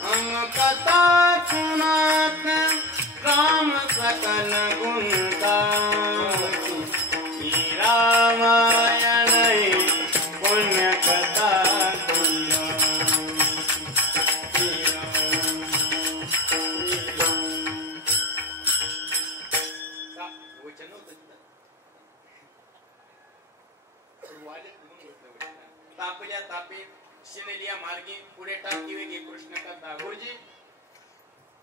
राम कथा सुनात राम सकल गुणता रामायण पुण्य कथा तापल्या तापे शिनेलिया मार्गी पुढे टाकी वेगे कृष्ण कथा गुरुजी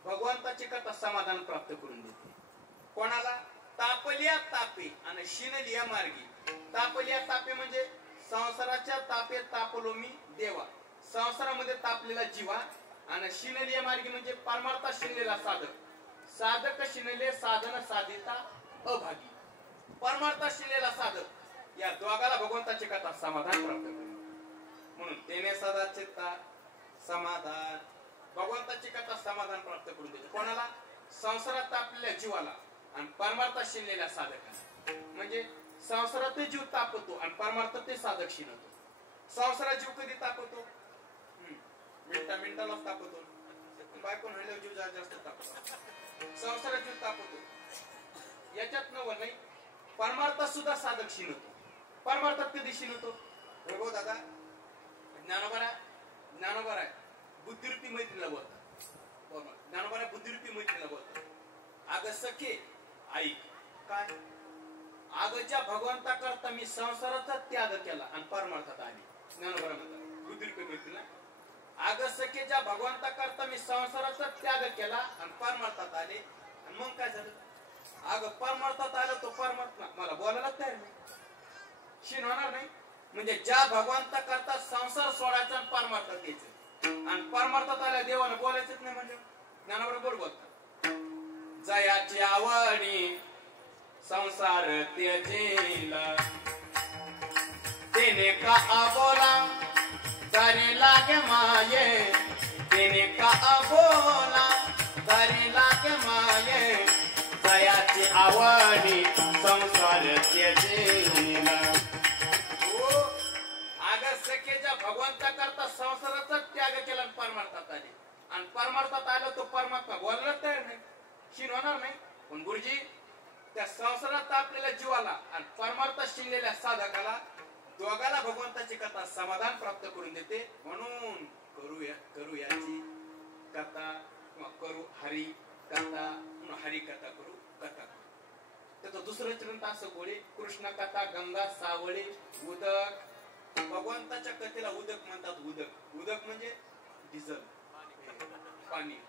भगवंताची कथा समाधान प्राप्त करून देते कोणाला तापल्या तापे आणि शिनेलिया मार्गी तापल्या तापे म्हणजे संसाराच्या तापेत तापलो मी देवा संसारामध्ये तापलेला जीवा आणि शिनेलिया मार्गी म्हणजे परमार्था शिनलेला साधक साधक शिनले साधन साधिता अभागी परमार्था शिनलेला साधक या दोघाला भगवंताची कथा समाधान प्राप्त करते म्हणून तेने सदा चित्ता समाधान भगवंताची कथा समाधान प्राप्त करून देते कोणाला संसारात तापलेल्या जीवाला आणि परमार्थ शिनलेल्या साधकाला म्हणजे संसारात जीव तापतो आणि परमार्थ ते साधक शिनवतो संसारात जीव कधी तापतो मिनिटालाच तापतो बायको म्हणल्यावर जीव जास्त तापतो संसारात जीव तापतो याच्यात नवल नाही परमार्थात सुद्धा साधक शिनवतो परमार्थात कधी शिनवतो बघो दादा ज्ञानोबा आहे बुद्धिरूपी मैत्रीला बोलतात ज्ञानोबा बुद्धिरूपी मैत्रीला बोलतात अग सखे ऐक काय अग ज्या भगवंता करता मी संसाराचा त्याग केला आणि परमार्थात आली ज्ञानोबा म्हणतात बुद्धिरूपी मैत्रीला अग सखे ज्या भगवंता करता मी संसाराचा त्याग केला आणि परमार्थात आले आणि मग काय झालं अग परमार्थात आलं तो परमात्मा मला बोलायला तयार नाही शिन होणार नाही म्हणजे ज्या भगवंता करता संसार सोडायचा आणि परमार्थात यायचं आणि परमार्थात आल्या देवाला बोलायचंच नाही म्हणजे ज्ञानाबरोबर बोलतात जयाची आवडी संसार त्यजेला तेने का बोला दारी लागे माये तेने का बोला दारी लागे माये जयाची आवडी संसार त्यजेला सखेच्या भगवंता करता संसाराचा त्याग केला आणि परमार्थात आले आणि परमार्थात आलं तो परमात्मा बोलला तयार नाही शिन होणार नाही पण गुरुजी त्या संसारात आपल्याला जीवाला आणि परमार्थात शिनलेल्या साधकाला दोघाला भगवंताची कथा समाधान प्राप्त करून देते म्हणून करू याची कथा किंवा करू हरी कथा हरी कथा करू कथा त्याचं दुसरं चरण असं बोले कृष्ण कथा गंगा सावळे उदक भगवंताच्या कथेला उदक म्हणतात उदक उदक म्हणजे डिझेल पाणी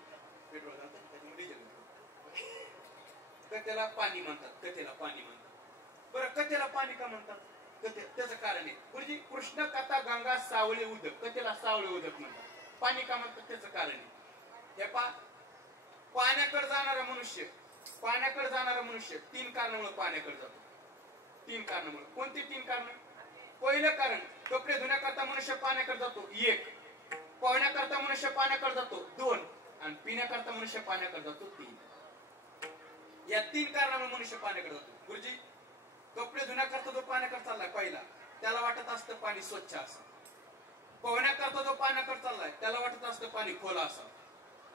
पेट्रोल डिझेल कथेला पाणी म्हणतात कथेला पाणी म्हणतात बरं कथेला पाणी का म्हणतात कथे त्याचं कारण आहे गुरुजी कृष्ण कथा गंगा सावळे उदक कथेला सावळे उदक म्हणतात पाणी का म्हणतात त्याचं कारण आहे हे पाण्याकडे जाणारा मनुष्य 3 कारणामुळे पाण्याकडे जातो 3 कारणामुळे कोणती 3 कारण पहिलं कारण कपडे धुण्याकरता मनुष्य पाण्याकडे जातो 1 पोहण्याकरता मनुष्य पाण्याकडे जातो 2 आणि पिण्याकरता मनुष्य पाण्याकडे जातो 3 या 3 कारणामुळे मनुष्य पाण्याकडे जातो गुरुजी कपडे धुण्याकरता जो पाण्याकडे चाललाय पहिला त्याला वाटत असतं पाणी स्वच्छ असं पोहण्याकरता जो पाण्याकडे चाललाय त्याला वाटत असतं पाणी खोला असं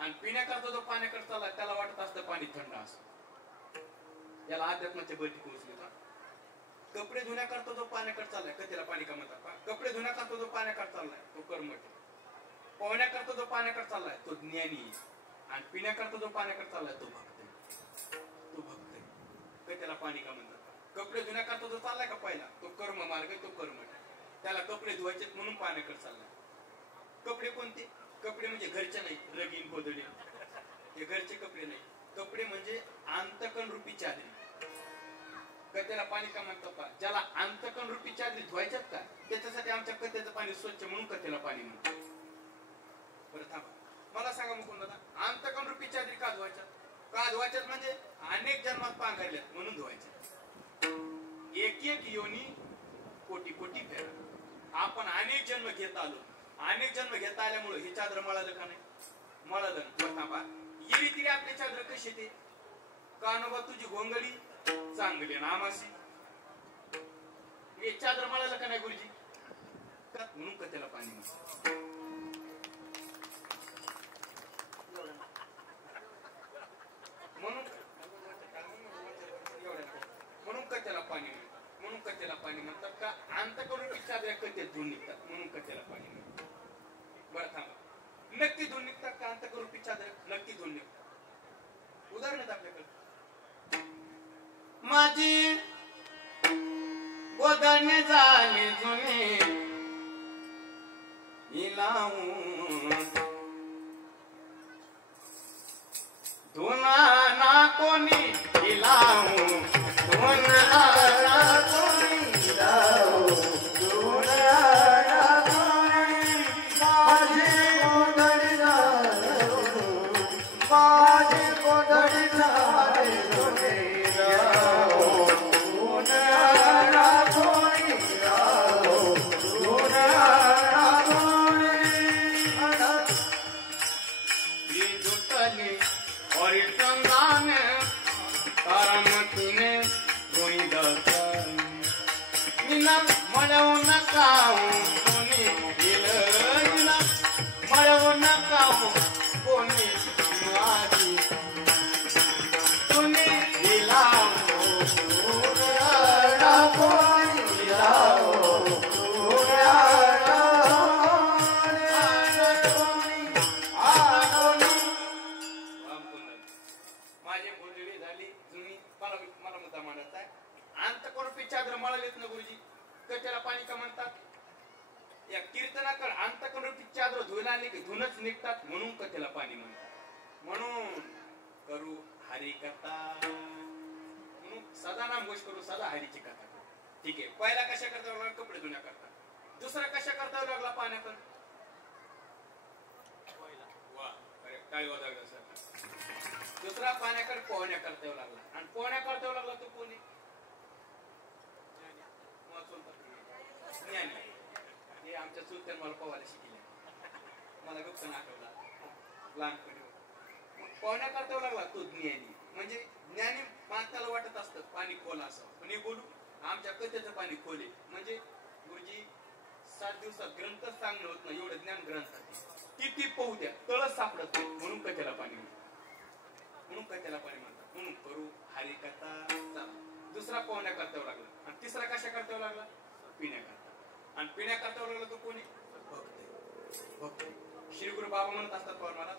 आणि पिण्याकरता जो पाण्याकडे चाललाय त्याला वाटत असतं पाणी थंड असं याला अध्यात्माचे बैठक पोहोचले का कपडे धुण्याकरता जो पाण्याकडे चाललाय कथेला पाणी का म्हणतात कपडे धुण्याकरता जो पाण्याकडे चाललाय तो कर्मठ पोहण्याकरता जो पाण्याकडे चाललाय तो ज्ञानी आणि पिण्याकरता जो पाण्याकडे चाललाय तो भक्त कथेला पाणी का म्हणतात कपडे धुण्याकरता जो चाललाय का पहिला तो कर्म मार्ग तो कर्मठ त्याला कपडे धुवायचे म्हणून पाण्याकडे चाललाय कपडे कोणते कपडे म्हणजे घरचे नाही रगीन गोधडी हे घरचे कपडे नाही कपडे म्हणजे अंतकण रूपी चादरी कथेला पाणी का म्हणतात ज्याला अंतकण रूपी चादरी धुवायच्यात का त्याच्यासाठी आमच्या कथेचं पाणी स्वच्छ म्हणून कथेला पाणी म्हणतात बरं थांबा मला सांगा मुकुंद दादा अंतकण रूपी चादरी का धुवायच्यात म्हणजे अनेक जन्मात पांघरल्यात म्हणून धुवायच्यात एक योनी कोटी फेरा आपण अनेक जन्म घेत आल्यामुळे हे चादर मळालं का नाही मळालं थांबा येरी तिरी आपली चादर कशी ते कानोबा तुझी गोंगडी चांगली नामासी हे चादर मळालं का नाही गुरुजी म्हणून कथेला पाणी गोदन झाली जुनी हिलावून धुना ना कोणी हिलावून धुना ना कोणी हिलावून धुनच निघतात म्हणून कथेला पाणी म्हणतात. म्हणून करू हरी कथा म्हणून सदा नाम घोष करू सदा हरीची कथा. ठीक आहे. पहिला कशा करता लागला कपडे धुण्या करता. दुसरा कशा करता लागला पाण्यातून वा अरे काय वाजवलं सर. दुसरा पाण्याकडे पोहण्या करता लागला आणि पोहण्या करता लागला तो कोणी ज्ञानी. हे आमच्या चुलत्याने मला पोहायला शिकले. मला गुप्त आठवला लहानपणी पोहण्या करता लागला तो ज्ञानी. म्हणजे ज्ञानी माणसाला वाटत असतं पाणी खोल असावं पण हे बोलू आमच्या कथेचं पाणी खोल आहे. म्हणजे गुरुजी 7 दिवसात ग्रंथ सांगणं होत नाही एवढं ज्ञान ग्रंथात किती पोहू द्या तळच सापडत नाही म्हणून कथेला पाणी म्हणतात. म्हणून कथेला पाणी म्हणतात. म्हणून करू हरी कथा. दुसरा पोहण्या करता लागला आणि तिसरा कशा करता लागला पिण्या करता. आणि पिण्या करता लागला तो कोणी भक्त. भक्त श्री गुरु बाबा म्हणत असतात पवार महाराज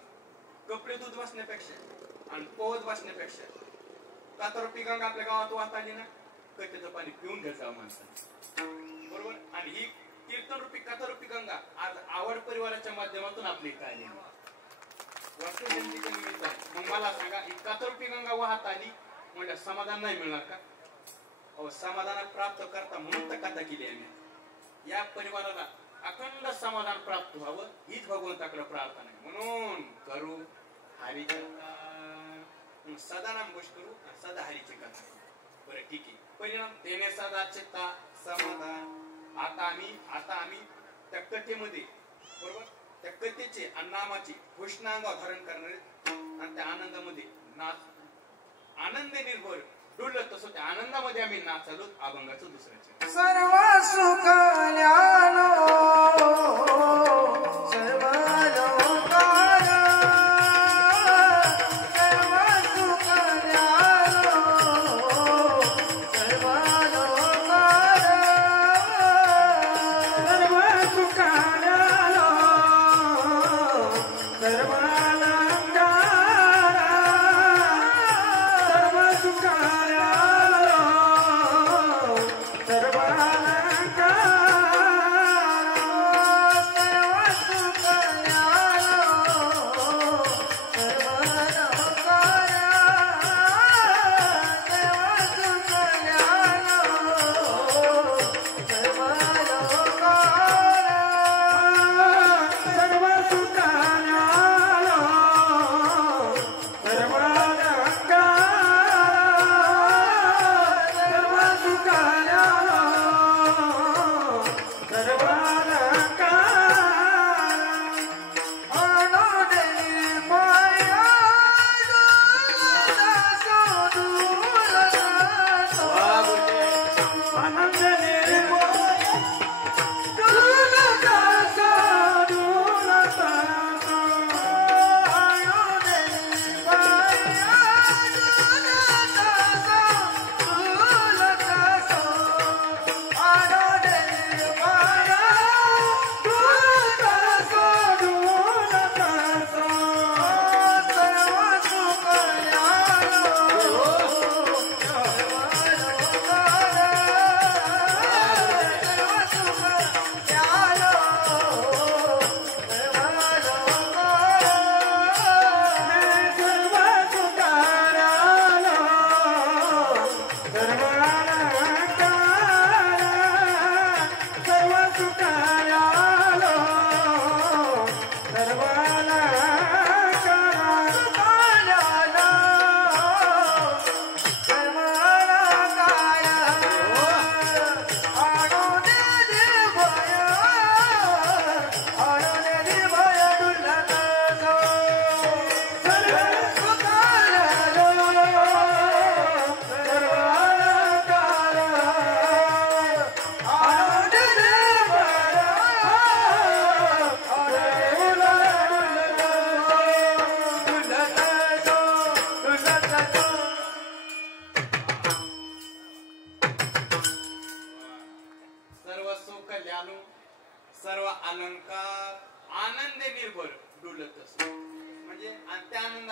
कपडे दूध बसण्यापेक्षा आणि पोहत बसण्यापेक्षा कातरपी गंगा आपल्या गावात वाहत आली ना कथेचं पाणी पिऊन घेत जावं माणसाने. बरोबर. आणि ही कीर्तन रूपी कथारूपी गंगा आज आवड परिवाराच्या माध्यमातून आपली इथं आली. मग मला सांगा ही कथारूपी गंगा वाहत आली म्हणजे समाधान नाही मिळणार का. अहो समाधान प्राप्त करता म्हणून तर कथा केली आम्ही. या परिवाराला अखंड समाधान प्राप्त व्हावं हीच भगवंताकडे प्रार्थना आहे. म्हणून करू हरी कथा सदा नाम गोष्ट करू सदा हरीची कथा. बरं ठीक आहे. परिणाम तेने सदा चित्ता समाधान. आता आम्ही त्या कथेमध्ये बरोबर त्या कथेचे आणि नामाची घोषणा अंगावर धारण करणारे आणि त्या आनंदामध्ये नाच आनंद निर्भर डुललं तसं त्या आनंदामध्ये आम्ही नाचालो अभंगाचं दुसऱ्याचे सर्व सुकल्यानो सर्व लोकार सर्व सुकल्यानो सर्व लोकार सर्व सुखाल्यानो सर्व अलंकार सर्व सुखाल्यानो सर्व अलंकार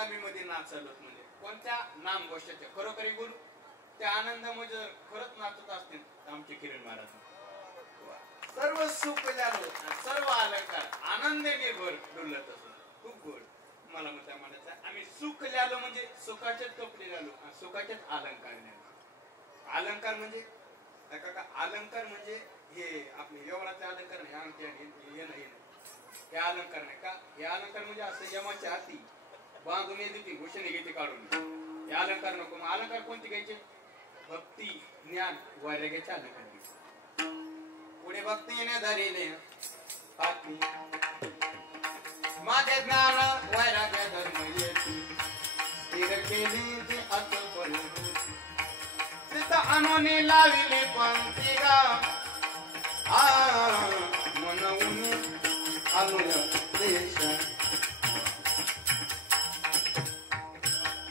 आम्ही मध्ये नाचलो म्हणजे कोणत्या नाम गोष्टीच्या खरोखरी गुरु त्या आनंदामध्ये खरंच नाचत असतील तर आमचे किरण महाराज सर्व सुख झालो सर्व अलंकार आनंदाने भर डुलत असो खूप गोड मला म्हणता म्हणायचं आम्ही सुख झालो म्हणजे सुखाचेच कपडे झालो आणि सुखाचेच अलंकार झालो अलंकार म्हणजे काका अलंकार म्हणजे हे आपले व्यवहाराचे अलंकार नाही आमचे हे नाही हे अलंकार नाही का हे अलंकार म्हणजे असं यमाच्या हाती बांधून येते भूषणे घेते काढून हे अलंकार नको मग अलंकार कोणते घ्यायचे भक्ती ज्ञान वैराग्याचे अलंकार घ्यायचे पुढे भक्तीने धरिले हाती माझे ज्ञान वैराग्य धर्म येते स्थिर केली ती अतुल तिथं अनुनी लाविली पंक्ती गा म्हणून अनुय देश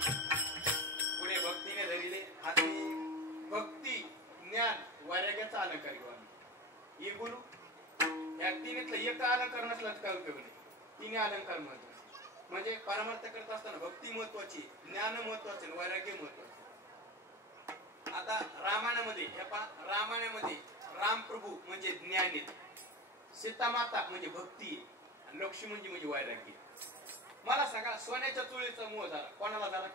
पुढे भक्तीने धरिले हाती भक्ती ज्ञान वैराग्याचा अलंकार घेऊ आम्ही हे गुरु या तिन्हीतलं एक अलंकार नसलाच काय उपयोग नाही तिन्ही अलंकार महत्वाचे म्हणजे पारमार्थ करत असताना भक्ती महत्वाची ज्ञान महत्वाचे वैराग्य महत्वाचे आता रामायणामध्ये हे पहा रामायणामध्ये राम प्रभू म्हणजे ज्ञान आहे सीता माता म्हणजे भक्ती आणि लक्ष्मण म्हणजे वैराग्य मला सांगा सोन्याच्या चुळीचा मोह झाला कोणाला झाला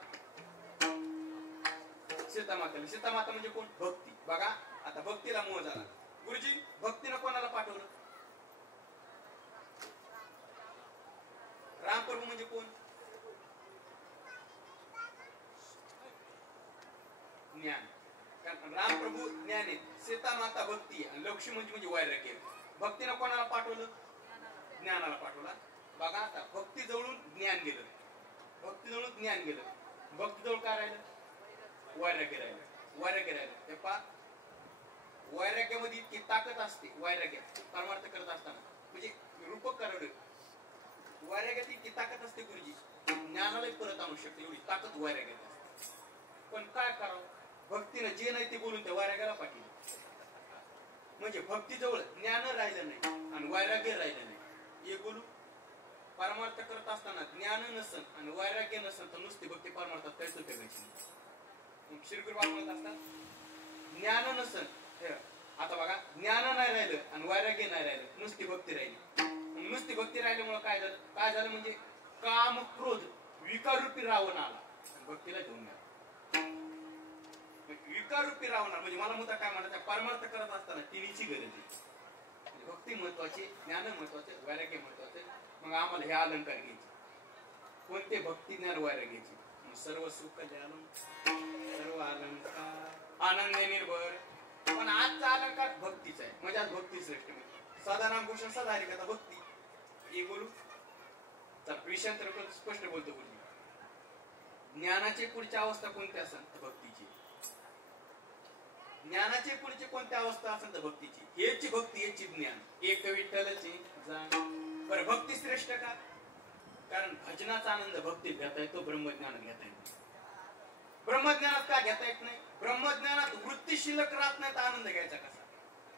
सीता माता म्हणजे कोण भक्ती बघा आता भक्तीला मोह झाला गुरुजी भक्तीनं कोणाला पाठवलं राम प्रभू म्हणजे कोण ज्ञान कारण राम प्रभू ज्ञान आहे सीता माता भक्ती आणि लक्ष्मण म्हणजे वैराग्य भक्तीनं कोणाला पाठवलं ज्ञानाला पाठवला बघा आता भक्ती जवळून ज्ञान गेलं भक्ती जवळून ज्ञान गेलं भक्ती जवळ काय राहिलं वैराग्य राहिलं ते पहा वैराग्यामध्ये इतकी ताकद असते वैराग्य परमार्थ करत असताना म्हणजे रूपक करावं वैराग्यात इतकी ताकद असते गुरुजी ज्ञानालाही परत आणू शकते एवढी ताकद वैराग्यात असते पण काय करावं भक्तीनं जे नाही ते बोलून त्या वैराग्याला पाठवलं म्हणजे भक्तीजवळ ज्ञान राहिलं नाही आणि वैराग्य राहिलं नाही हे बोलू परमार्थ करत असताना ज्ञान नसन आणि वैराग्य नसन तर नुसती भक्ती परमार्थात काहीच उपयोगायची नाही श्री गुरु बाबा म्हणत असतात ज्ञान नसन आता बघा ज्ञान नाही राहिलं आणि वैराग्य नाही राहिलं नुसती भक्ती राहिली नुसती भक्ती राहिल्यामुळे काय झालं म्हणजे काम क्रोध विकाररूपी रावण आला भक्तीला घेऊन गेला विकाररूपी रावणार म्हणजे मला मुद्दा काय म्हणतात परमार्थ करत असताना तिन्हीची गरज आहे भक्ती महत्वाची ज्ञान महत्वाचे वैराग्य महत्वाचे मग आम्हाला हे अलंकार घ्यायचे कोणते भक्ती ज्ञान वैराग्याचे सर्व सुख ज्ञान सर्व अलंकार आनंदे निर्भर पण आजचा अलंकार भक्तीचा आहे म्हणजे आज भक्ती श्रेष्ठ सदा नाम भूषण सदा हरिकथा भक्ती हे बोलू तर विषयांतर स्पष्ट बोलतो बोलू ज्ञानाची पुढची अवस्था कोणती असेल तर भक्तीची ज्ञानाची पुढची कोणती अवस्था असेल तर भक्तीची हेची भक्ती हेची ज्ञान एक विठ्ठलची जाण बरं भक्ती श्रेष्ठ का कारण भजनाचा आनंद भक्ती घेता येतो ब्रह्मज्ञानात घेता येतो ब्रह्मज्ञानात का घेता येत नाही ब्रह्मज्ञानात वृत्ती शिल्लक राहत नाही तर आनंद घ्यायचा कसा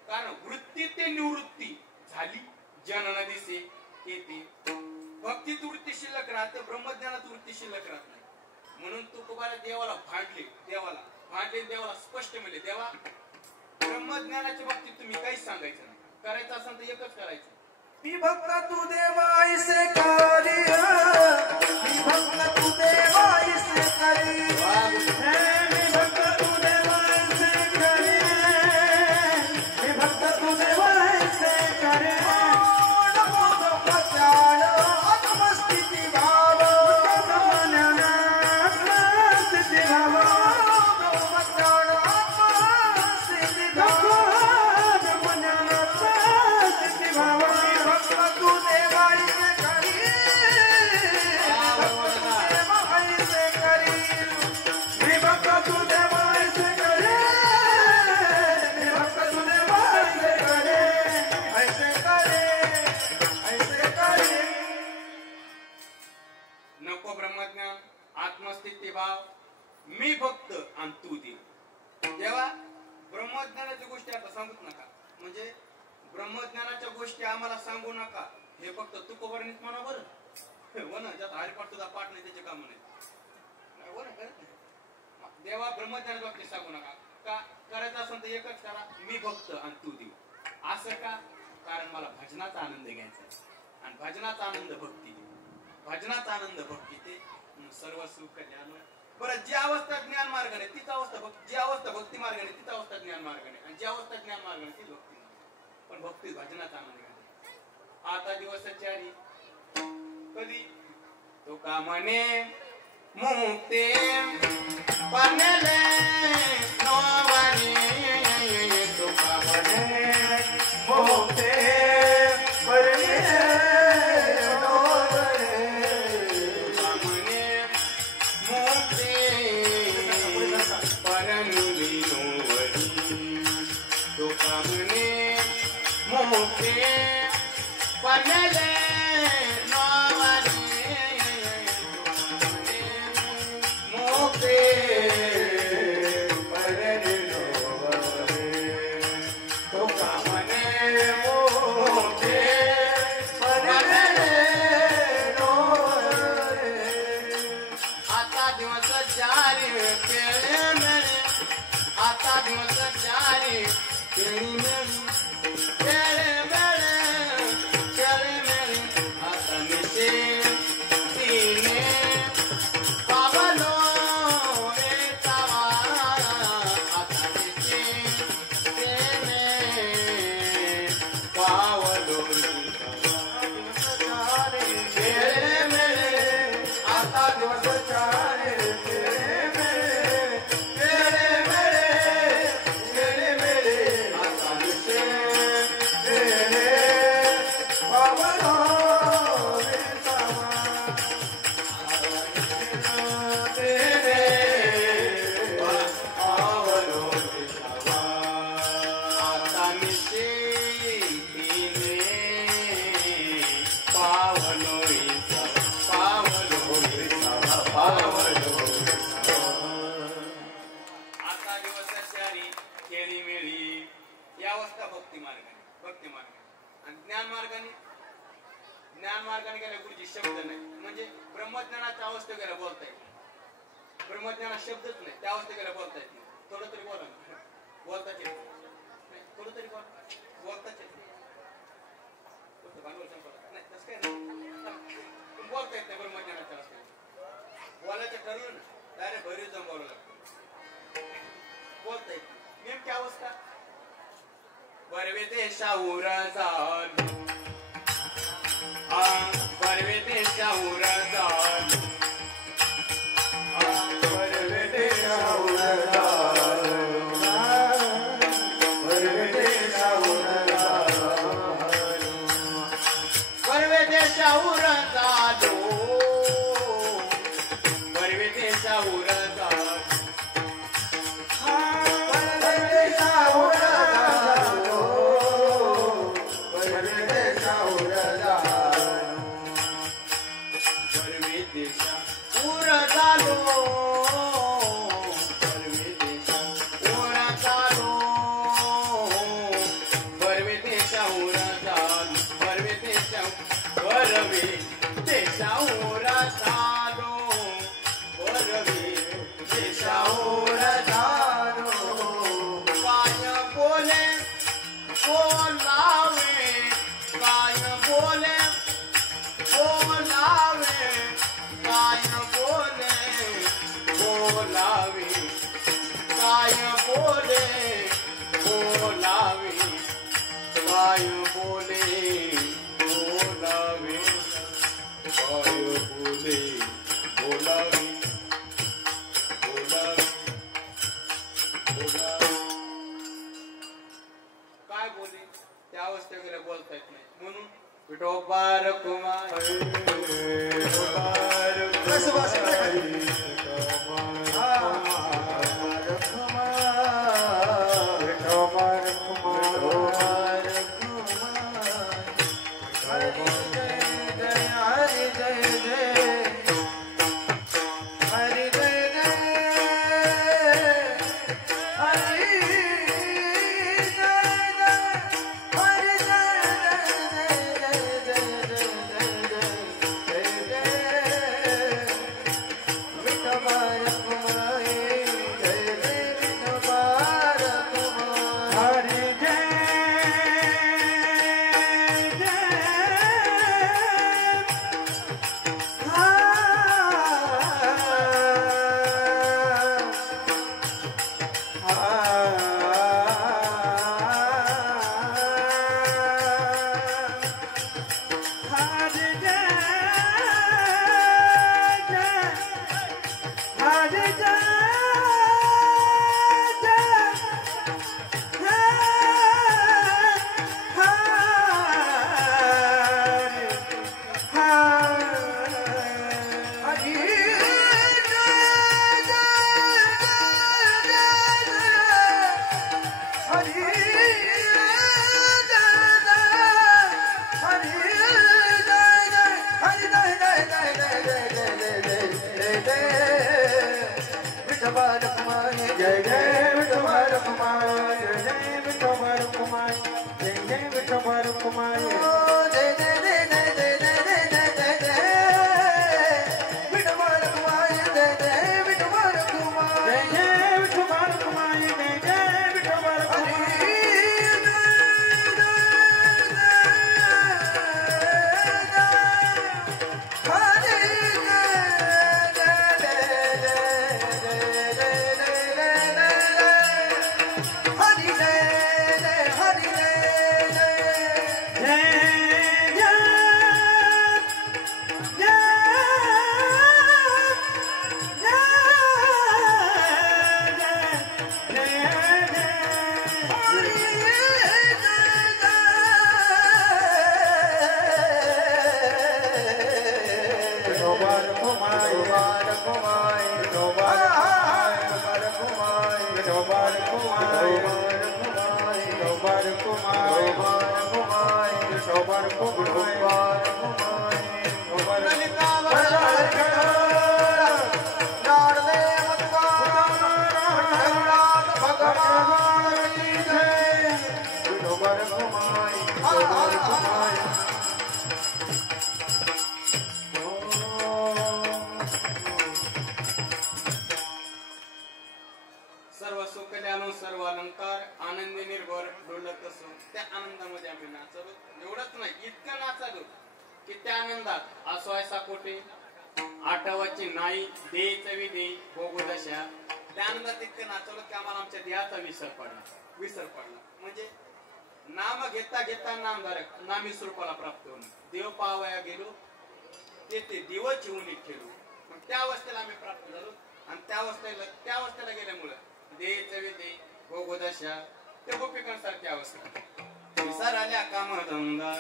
कारण वृत्ती ते निवृत्ती झाली जनन दिसे येते भक्तीत वृत्ती शिल्लक राहते ब्रह्मज्ञानात वृत्ती शिल्लक राहत नाही म्हणून तुकोबाला देवाला देवाला स्पष्ट मिळले देवा ब्रह्मज्ञानाच्या बाबतीत तुम्ही काहीच सांगायचं नाही करायचं असेल तर एकच करायचं मी भक्त तू देवाईसे कार्य मी भक्त तू देवाईसे करी मी भक्त तू देवाईसे करी मी भक्त तू देवाईसे करी आत्मस्थिती भाव स्थिती भाव नको ब्रह्मज्ञान आत्मस्थिती भाव मी भक्त आणि तू देव जेव्हा ब्रह्मज्ञानाच्या गोष्टी आता सांगूच नका म्हणजे ब्रह्मज्ञानाच्या गोष्टी आम्हाला सांगू नका हे फक्त तुकोबारांनीच म्हणा बरं हो ना ज्यात हरिपाठ तुझा पाठ नाही त्याचे काम नाही हो ना, करत नाही. देवा ब्रह्मज्ञान बाबतीत सांगू नका. का करायचं असेल तर एकच करा, मी भक्त आणि तू देव. असं का? कारण मला भजनाचा आनंद घ्यायचा आहे. आणि भजनाचा आनंद भक्ती, भजनाचा आनंद भक्ती, ते सर्व सुख ज्ञान. बरं, जी अवस्था ज्ञान मार्गाने तीच अवस्था भक्ती, जी अवस्था भक्ती मार्गाने तीच अवस्था ज्ञान मार्गाने, आणि जी अवस्था ज्ञान मार्गाने तीच भक्ती. पण भक्ती भजनाचा आनंद घ्यायचा. आता दिवसाची आली कधी तो का म्हणे मुक्ते पनले नोवारी, तो का म्हणे मुक्ते परले नोवारी, तो का म्हणे मुक्ते परनुरी नोवारी, तो का म्हणे मुक्ते पनले ज्ञान मार्गाने गेल्या गुरुजी शब्द नाही, म्हणजे ब्रह्मज्ञानाच्या अवस्थे गेल्या बोलता येईल. ब्रह्मज्ञानात शब्दच नाही, त्या अवस्थे गेल्या बोलता येत नाही. थोडं तरी बोला, बोलताच येत नाही. थोडं तरी बोलताच येत नाही. नाही तसं काय नाही, बोलता येत नाही ब्रह्मज्ञानाच्या अवस्थेत. बोलायचं ठरवलं ना डायरेक्ट भरीव जमवावं लागतं, बोलता येत नाही. नेमकी अवस्था बरवे देशावर जाल, बरवे देशावर जाल, परवे देशावर जाल, परवे देशावर जाल, बरवे देशावर जालो, बरवे देशावर जाल, परवे देशावर जालो, परवे देशावर जाल, बरवे देशावर जालो, बरवे देशावर जालो, बरवे देशावर जालो, बरवे देशावर, बरवे देशावर जालो, बरवे देशावर जालो, काय बोले बोलावे, काय बोले बोलावे, काय बोले बोलावे, काय बोले बोलावे, काय बोले बोलावे, काय बोले बोलावे, बोलावे, बोलावे. काय बोले त्या अवस्थेकडे बोलता येत नाही, म्हणून विठोबार कुमार कसं वाचलं? सर्व सुखल्यानो सर्व अलंकार आनंदी निर्भर डोलत असो त्या आनंदामध्ये आम्ही नाचलो. एवढंच नाही, इतकं नाचलो की त्या आनंदात आसवायसा कोटे आठवाची नाही दे चवी दे भोगोदशा त्या आनंदात इतकं नाचलो की आम्हाला आमच्या देहाचा विसर पडला. म्हणजे नाम घेता घेता नामधारक नामी स्वरूपाला प्राप्त होणं. देव पाहावया गेलो ते दिवस जीवन ठेवलो. पण त्या अवस्थेला आम्ही प्राप्त झालो आणि त्या अवस्थेला गेल्यामुळे दे चवी दे भोगोदशा त्या गोपिकांसारखी अवस्था विसर आल्या कामधंदा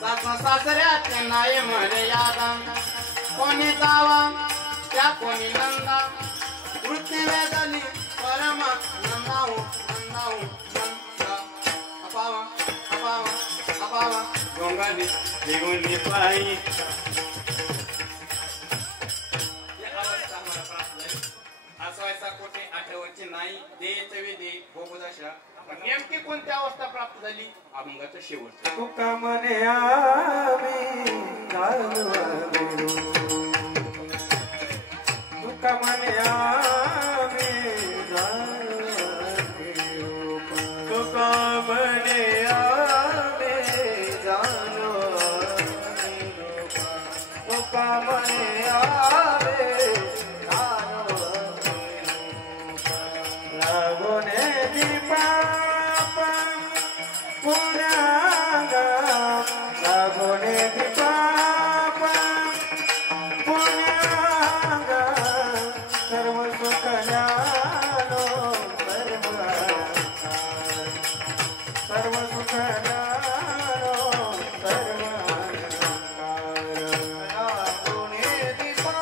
सासू सासऱ्याच्या नाही मर्यादा कोणी जावा त्या कोणी नंदा वृत्ती वेदली परमा नंदाऊ नंदाऊ नंदा अपावा अपावा अपावा गोंगाली देऊन पायी आसवायचा कोठे आठवची नाही दे चवी दे भोगोदशा. नेमकी कोणती अवस्था प्राप्त झाली? अभंगाचं शेवट. तुका म्हणे आम्ही घालवालो, तुका म्हणे आम्ही घालवालो, तुका म्हणे आम्ही घालवालो, तुका म्हणे आम्ही लागोने दीपा पुण्यागा लागोने दीपा पुण्यागा सर्व सुखल्यानो सर्व सुखल्यानो सर्व लागोने दीपा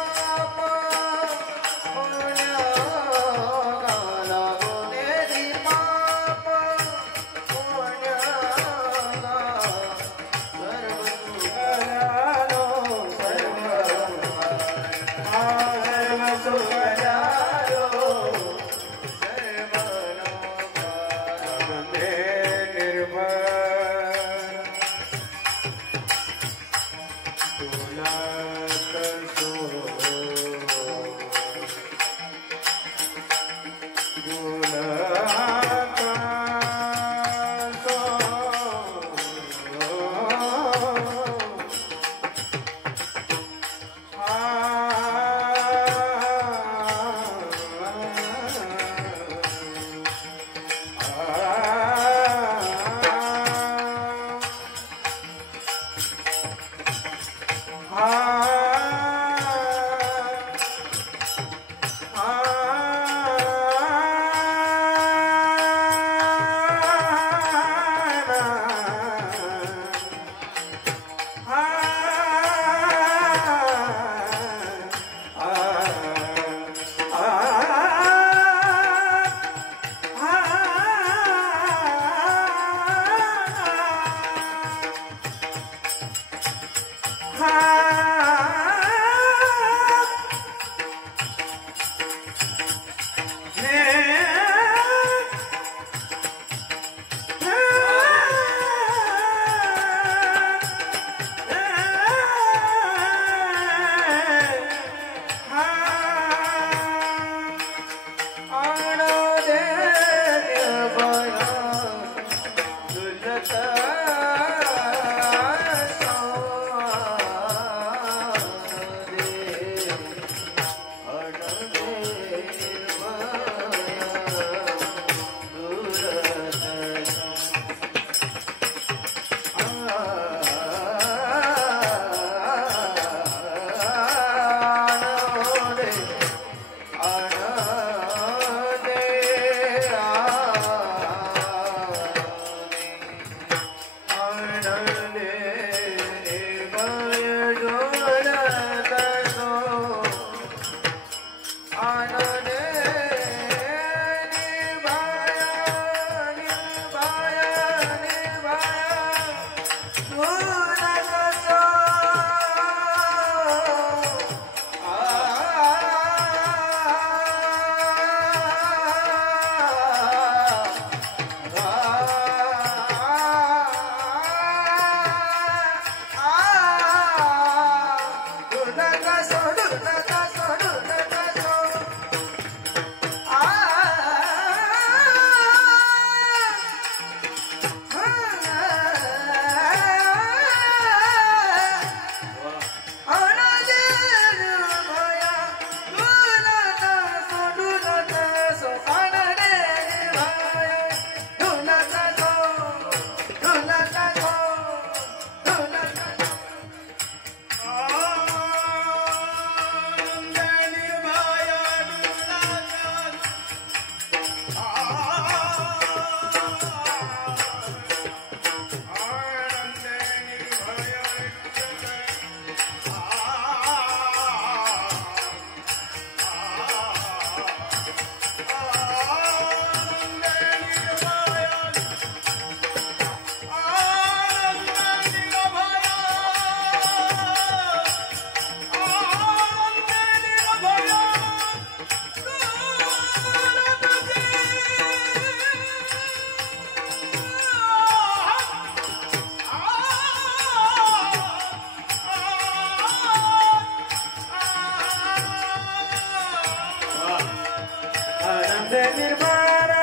आनंद निर्भरा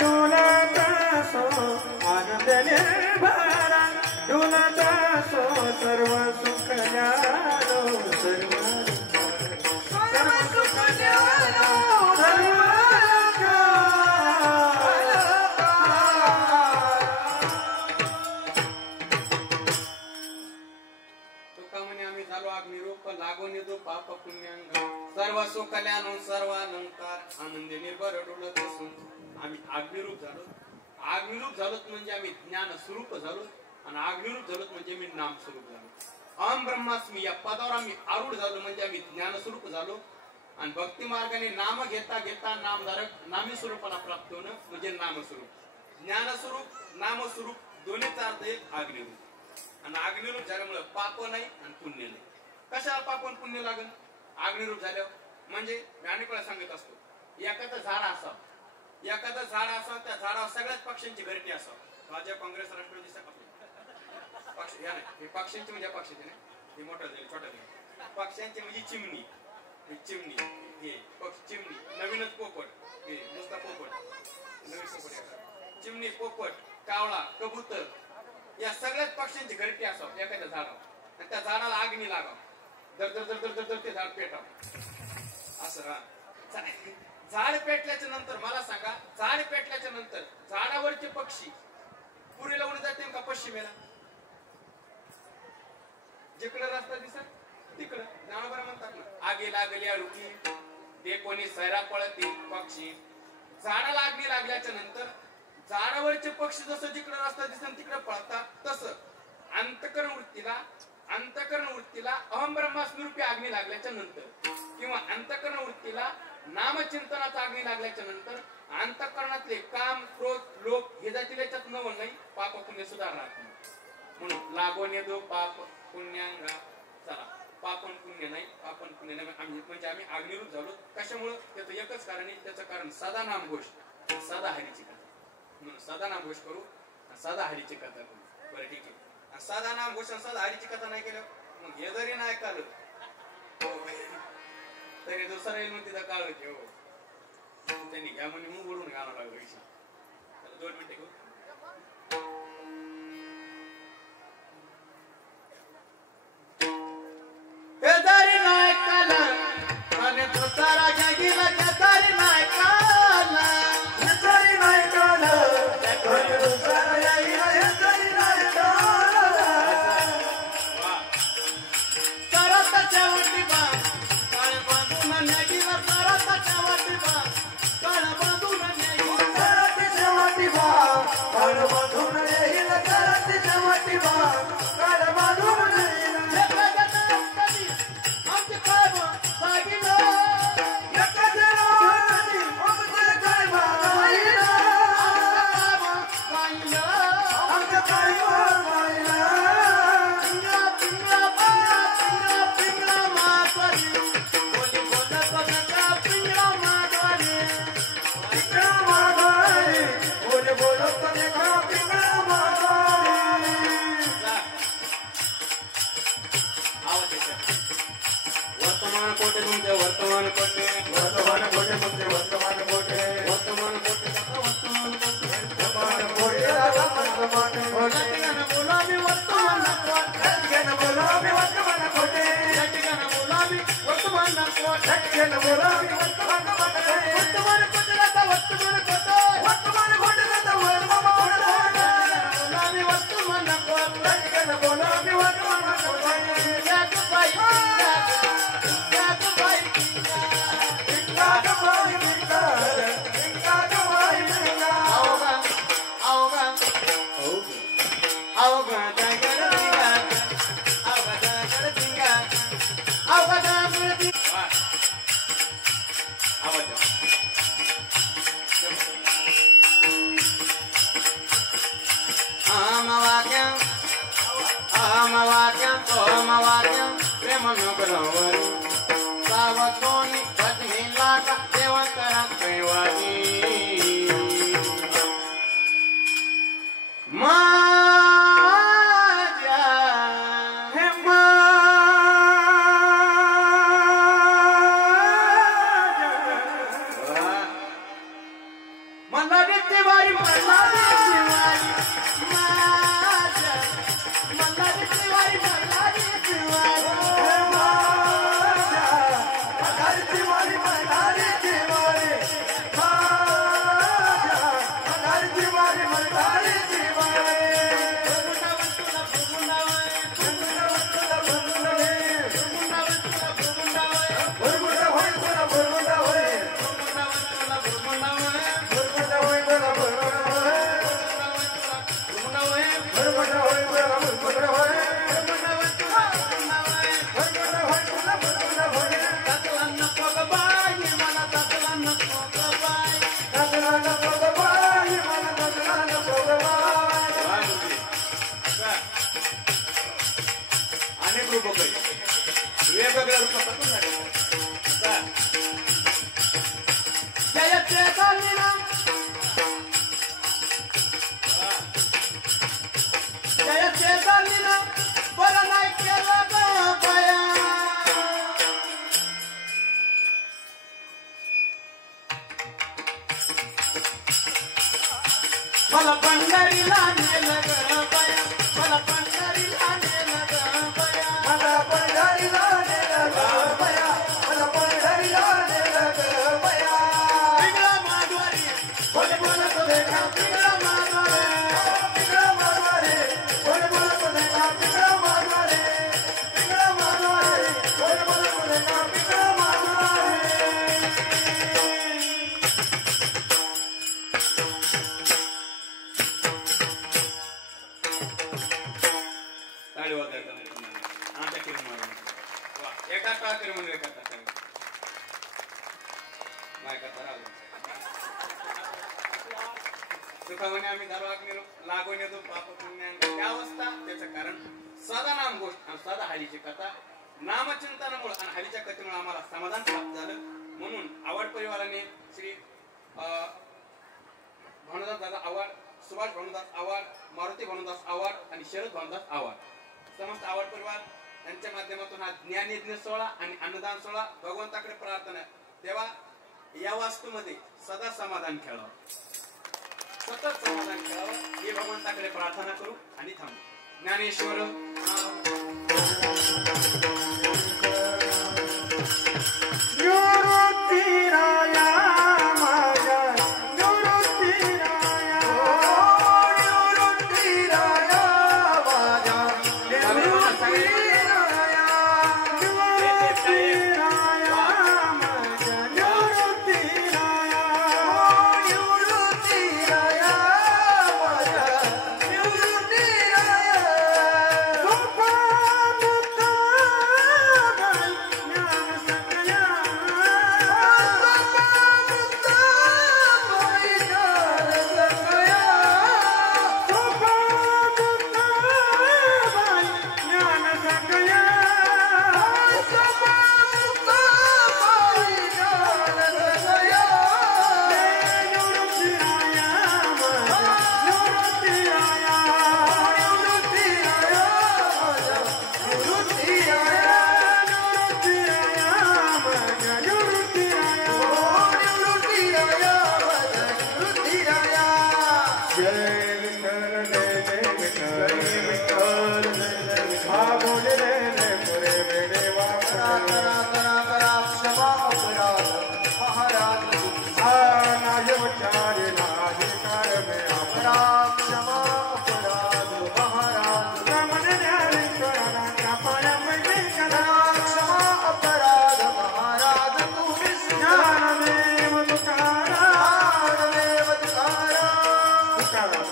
डोलत असो आनंद निर्भरा डोलत असो सर्व सुख न्यालो सर्व सुख न्यालो सर्व लागून येतो पाप पुण्यांग सर्व सुकल्यान सर्वालंकार आनंद निर्भर डोलत असून आम्ही अग्निरूप झालो. अग्निरूप झालोत म्हणजे आम्ही ज्ञान स्वरूप झालो आणि अग्निरूप झालोत म्हणजे आम्ही नाम स्वरूप झालो. अहम ब्रह्मास्मी या पदावर आम्ही आरूढ झालो म्हणजे आम्ही ज्ञान स्वरूप झालो आणि भक्ती मार्गाने नाम घेता घेता नामधारक नामी स्वरूपाला प्राप्त होणं म्हणजे नामस्वरूप. ज्ञानस्वरूप नामस्वरूप दोन्हीचा अर्थ एक अग्निरूप आणि अग्निरूप झाल्यामुळे पाप नाही आणि पुण्य नाही. कशाला पाप आणि पुण्य लागेल अग्निरूप झाल्यावर म्हणजे मी अनेक वेळा सांगत असतो एखादं झाड असावं एखादं झाड असावं त्या झाडावर सगळ्याच पक्ष्यांची घरटी असावं. भाजप काँग्रेस राष्ट्रवादी पक्ष या नाही हे पक्ष्यांची म्हणजे पक्षाचे नाही हे मोठं झाले छोटं झाले पक्ष्यांची म्हणजे चिमणी चिमणी हे पक्ष चिमणी नवीनच पोपट हे नुसता पोपट नवीन पोपट चिमणी पोपट कावळा कबूतर या सगळ्याच पक्ष्यांची घरटी असावं एखाद्या झाडावर त्या झाडाला अग्नी लागावं दर दर दर दर दर ते झाड पेटावं असं झाड पेटल्याच्या नंतर मला सांगा झाड पेटल्याच्या नंतर झाडावरचे पक्षी पूर्वेला उडून जाते का पश्चिमेला जिकडे रस्ता दिसत तिकडं बरं म्हणतात ना आगी लागली रुखी ते कोणी सैरा पळते पक्षी झाडाला अग्नी लागल्याच्या नंतर झाडावरचे पक्षी जसं जिकडे रस्ता दिसत तिकडे पळतात तसं अंतकरण वृत्तीला अहम ब्रह्मास्वरूपी अग्नी लागल्याच्या नंतर किंवा अंतकरण वृत्तीला नामचिंतनाचा अग्नी लागल्याच्या नंतर अंतकरणातले काम क्रोध लोभ हे जातील याच्यात नवं नाही पाप पुण्य सुद्धा राहत नाही. म्हणून लागून येतो पाप पुण्यांगा चला पापन पुण्य नाही पापन पुण्य नाही आम्ही म्हणजे आम्ही अग्निरूप झालो. कशामुळे त्याचं एकच कारण आहे त्याचं कारण सदा नाम घोष सदा हरीची कथा म्हणून सदा नाम घोष करू सदा हरीची कथा करू. बरं ठीक आहे साधा नाम घोषण साधा हरीची कथा नाही केलं मग हे जरी नाही काढलं तरी दुसरा येईल मग तिथं काढ हो त्यांनी घ्या म्हणजे मग बोलून घालावं लागलं विषय 2 मिनिटं घेऊ. हे जरी नाही काढलं आणि दुसरा गेला तरी नाही काढलं हे जरी नाही काढलं दुसरा गेला हे तरी नाही वेगवेगळ्या रूपातून झाले. जयते चालीना जयते चालीना बरं नाही केलं ग बाया. मला पंढरीला नेलं ग बाया, मला पंढरीला नेलं ग बाया, मला पंढरीला नेलं ग बाया, मला पंढरीला नेलं ग बाया. पिंगळा माधवारी कोणी बोलत देखा, पिंगळा माधवारी, पिंगळा माधवारी कोणी बोलत देखा, पिंगळा माधवारी, पिंगळा माधवारी कोणी बोलत देखा, पिंगळा माधवारी. ताळी वाजायचा आमच्या किरण मारून वा एका टाकरी म्हणून एका टाकरी मायका तर सुखावणे आम्ही दरवाक निरो लागून येतो पाप पुण्य त्या अवस्था त्याचं कारण साधा नाम गोष्ट आणि साधा हरीची कथा नामचिंतनामुळे आणि हरीच्या कथेमुळे आम्हाला समाधान प्राप्त झालं. म्हणून आवड परिवाराने श्री भानुदास दादा आव्हाड, सुभाष भानुदास आव्हाड, मारुती भानुदास आव्हाड आणि शरद भानुदास आव्हाड समस्त आवड परिवार यांच्या माध्यमातून हा ज्ञानयज्ञ सोहळा आणि अन्नदान सोहळा भगवंताकडे प्रार्थना तेव्हा या वास्तूमध्ये सदा समाधान खेळावं, सतत समाधान खेळावं हे भगवंताकडे प्रार्थना करू आणि थांबू. ज्ञानेश्वर निवृत्तीराया माझ्या निवृत्तीराया, निवृत्तीराया माझ्या निवृत्तीराया, निवृत्तीराया माझ्या निवृत्तीराया, निवृत्तीराया माझ्या निवृत्तीराया. सुखा दुःखा गाय ज्ञान सगळ्या, सुखा दुःखा गाय ज्ञान सगळ्या, निवृत्तीराया माझ्या निवृत्तीराया, निवृत्तीराया माझ्या निवृत्तीराया. जय विठ्ठल जय विठ्ठल हा बोले रे पुरे वेडे हा नाही उच्चारे नाही कार मे रमण ज्ञानेश्वराच्या पायामध्ये करा ज्ञानदेव तुकाराम तुकाराम.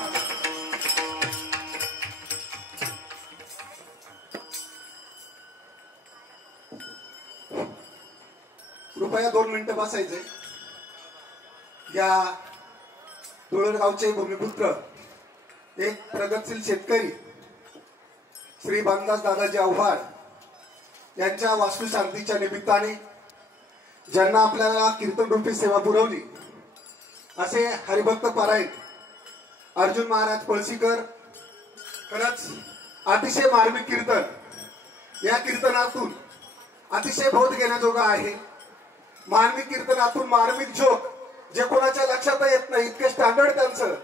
कृपया 2 मिनिटं बसायचे. या तुळगावचे भूमिपुत्र एक प्रगतशील शेतकरी श्री भानुदास दादाजी आव्हाड यांच्या वास्तुशांतीच्या निमित्ताने ज्यांना आपल्याला कीर्तनरूपी सेवा पुरवली असे हरिभक्त पारायण अर्जुन महाराज पळशीकर खरंच अतिशय मार्मिक कीर्तन. या कीर्तनातून अतिशय बोध घेण्याजोगा आहे. मार्मिक कीर्तनातून मार्मिक जोक जे कोणाच्या लक्षात येत नाही इतके स्टँडर्ड त्यांचं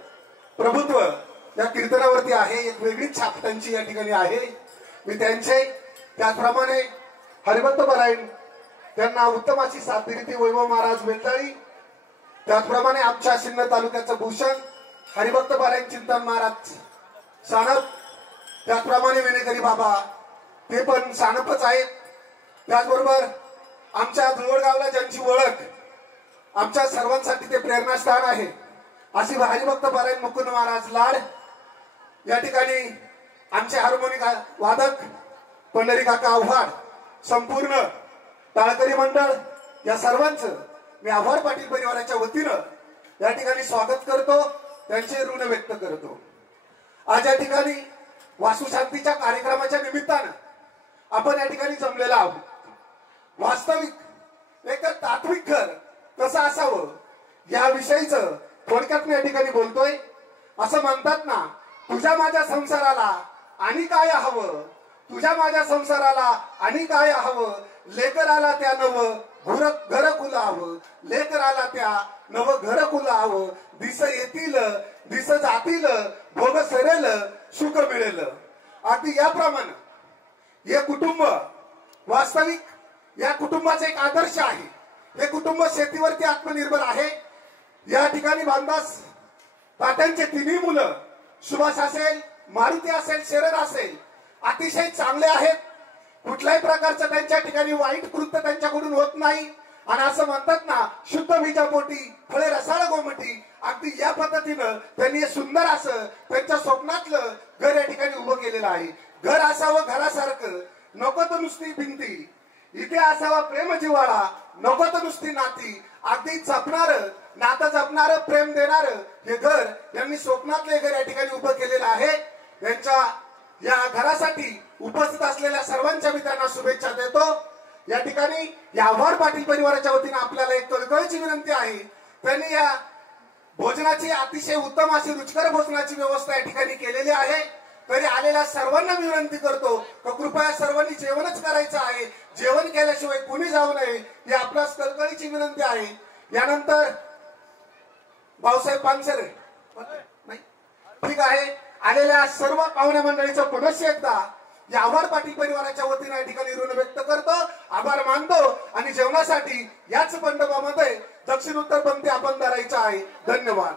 प्रभुत्व या कीर्तनावरती आहे. एक वेगळीच छाप त्यांची या ठिकाणी आहे. मी त्यांचे त्याचप्रमाणे हरिभक्त पारायण त्यांना उत्तम अशी साथ दिली ती वैभव महाराज बेलदाळी, त्याचप्रमाणे आमच्या सिन्नर तालुक्याचं भूषण हरिभक्त पारायण चिंतन महाराज सानप, त्याचप्रमाणे विनेकरी बाबा ते पण सानपच आहेत. त्याचबरोबर आमच्या जुळगावला ज्यांची ओळख आमच्या सर्वांसाठी ते प्रेरणास्थान आहे अशी हरिभक्त पारायण मुकुंद महाराज लाड, या ठिकाणी आमचे हार्मोनिक वादक पंढरी काका आव्हाड, संपूर्ण टाळकरी मंडळ या सर्वांचं मी आव्हाड पाटील परिवाराच्या वतीनं या ठिकाणी स्वागत करतो, त्यांचे ऋण व्यक्त करतो. आज या ठिकाणी वास्तुशांतीच्या कार्यक्रमाच्या निमित्तानं आपण या ठिकाणी जमलेला आहोत. वास्तविक एक तात्विक घर कसं असावं याविषयीचं थोडक्यात मी या ठिकाणी बोलतोय. असं म्हणतात ना, तुझ्या माझ्या संसाराला आणि काय हवं, तुझ्या माझ्या संसाराला आणि काय हवं, लेकराला त्या नव घर कुलावं, लेकराला त्या नव घर कुलावं, दिस येतील दिस जातील, भोग सरेल सुख मिळेल. अगदी याप्रमाणे हे कुटुंब वास्तविक या कुटुंबाचा एक आदर्श आहे. हे कुटुंब शेतीवरती आत्मनिर्भर आहे. या ठिकाणी बांधास तात्यांचे तिन्ही मुलं सुभाष असेल, मारुती असेल, शरद असेल अतिशय चांगले आहेत. कुठल्याही प्रकारचं त्यांच्या ठिकाणी वाईट कृत्य त्यांच्याकडून होत नाही. आणि असं म्हणतात ना, शुद्ध बीजापोटी फळे रसाळ गोमटी. अगदी या पद्धतीनं त्यांनी सुंदर असं त्यांच्या स्वप्नातलं घर या ठिकाणी उभं केलेलं आहे. घर असावं घरासारखं, नको तर नुसती भिंती, इथे असावा प्रेम जिव्हाळा, नको तर नुसती नाती. अगदी जपणार नातं जपणार प्रेम देणार हे घर यांनी स्वप्नातले घर या ठिकाणी उभं केलेलं आहे. त्यांच्या या घरासाठी उपस्थित असलेल्या सर्वांच्या मी त्यांना शुभेच्छा देतो. या ठिकाणी या आव्हाड पाटील परिवाराच्या वतीने आपल्याला एक कळकळीची विनंती आहे. त्यांनी या भोजनाची अतिशय उत्तम अशी रुचकर भोजनाची व्यवस्था या ठिकाणी केलेली आहे. तरी आलेल्या सर्वांना मी विनंती करतो की कृपया सर्वांनी जेवणच करायचं आहे. जेवण केल्याशिवाय कुणी जाऊ नये ही आपल्यास कळकळीची विनंती आहे. यानंतर भाऊसाहेब पानसरे नाही ठीक आहे. आलेल्या सर्व पाहुण्या मंडळीचं पुनश्च एकदा या आव्हाड पाटील परिवाराच्या वतीने या ठिकाणी ऋण व्यक्त करतो, आभार मानतो. आणि जेवणासाठी याच मंडपामध्ये दक्षिण उत्तर पंक्ती आपण धरायचं आहे. धन्यवाद.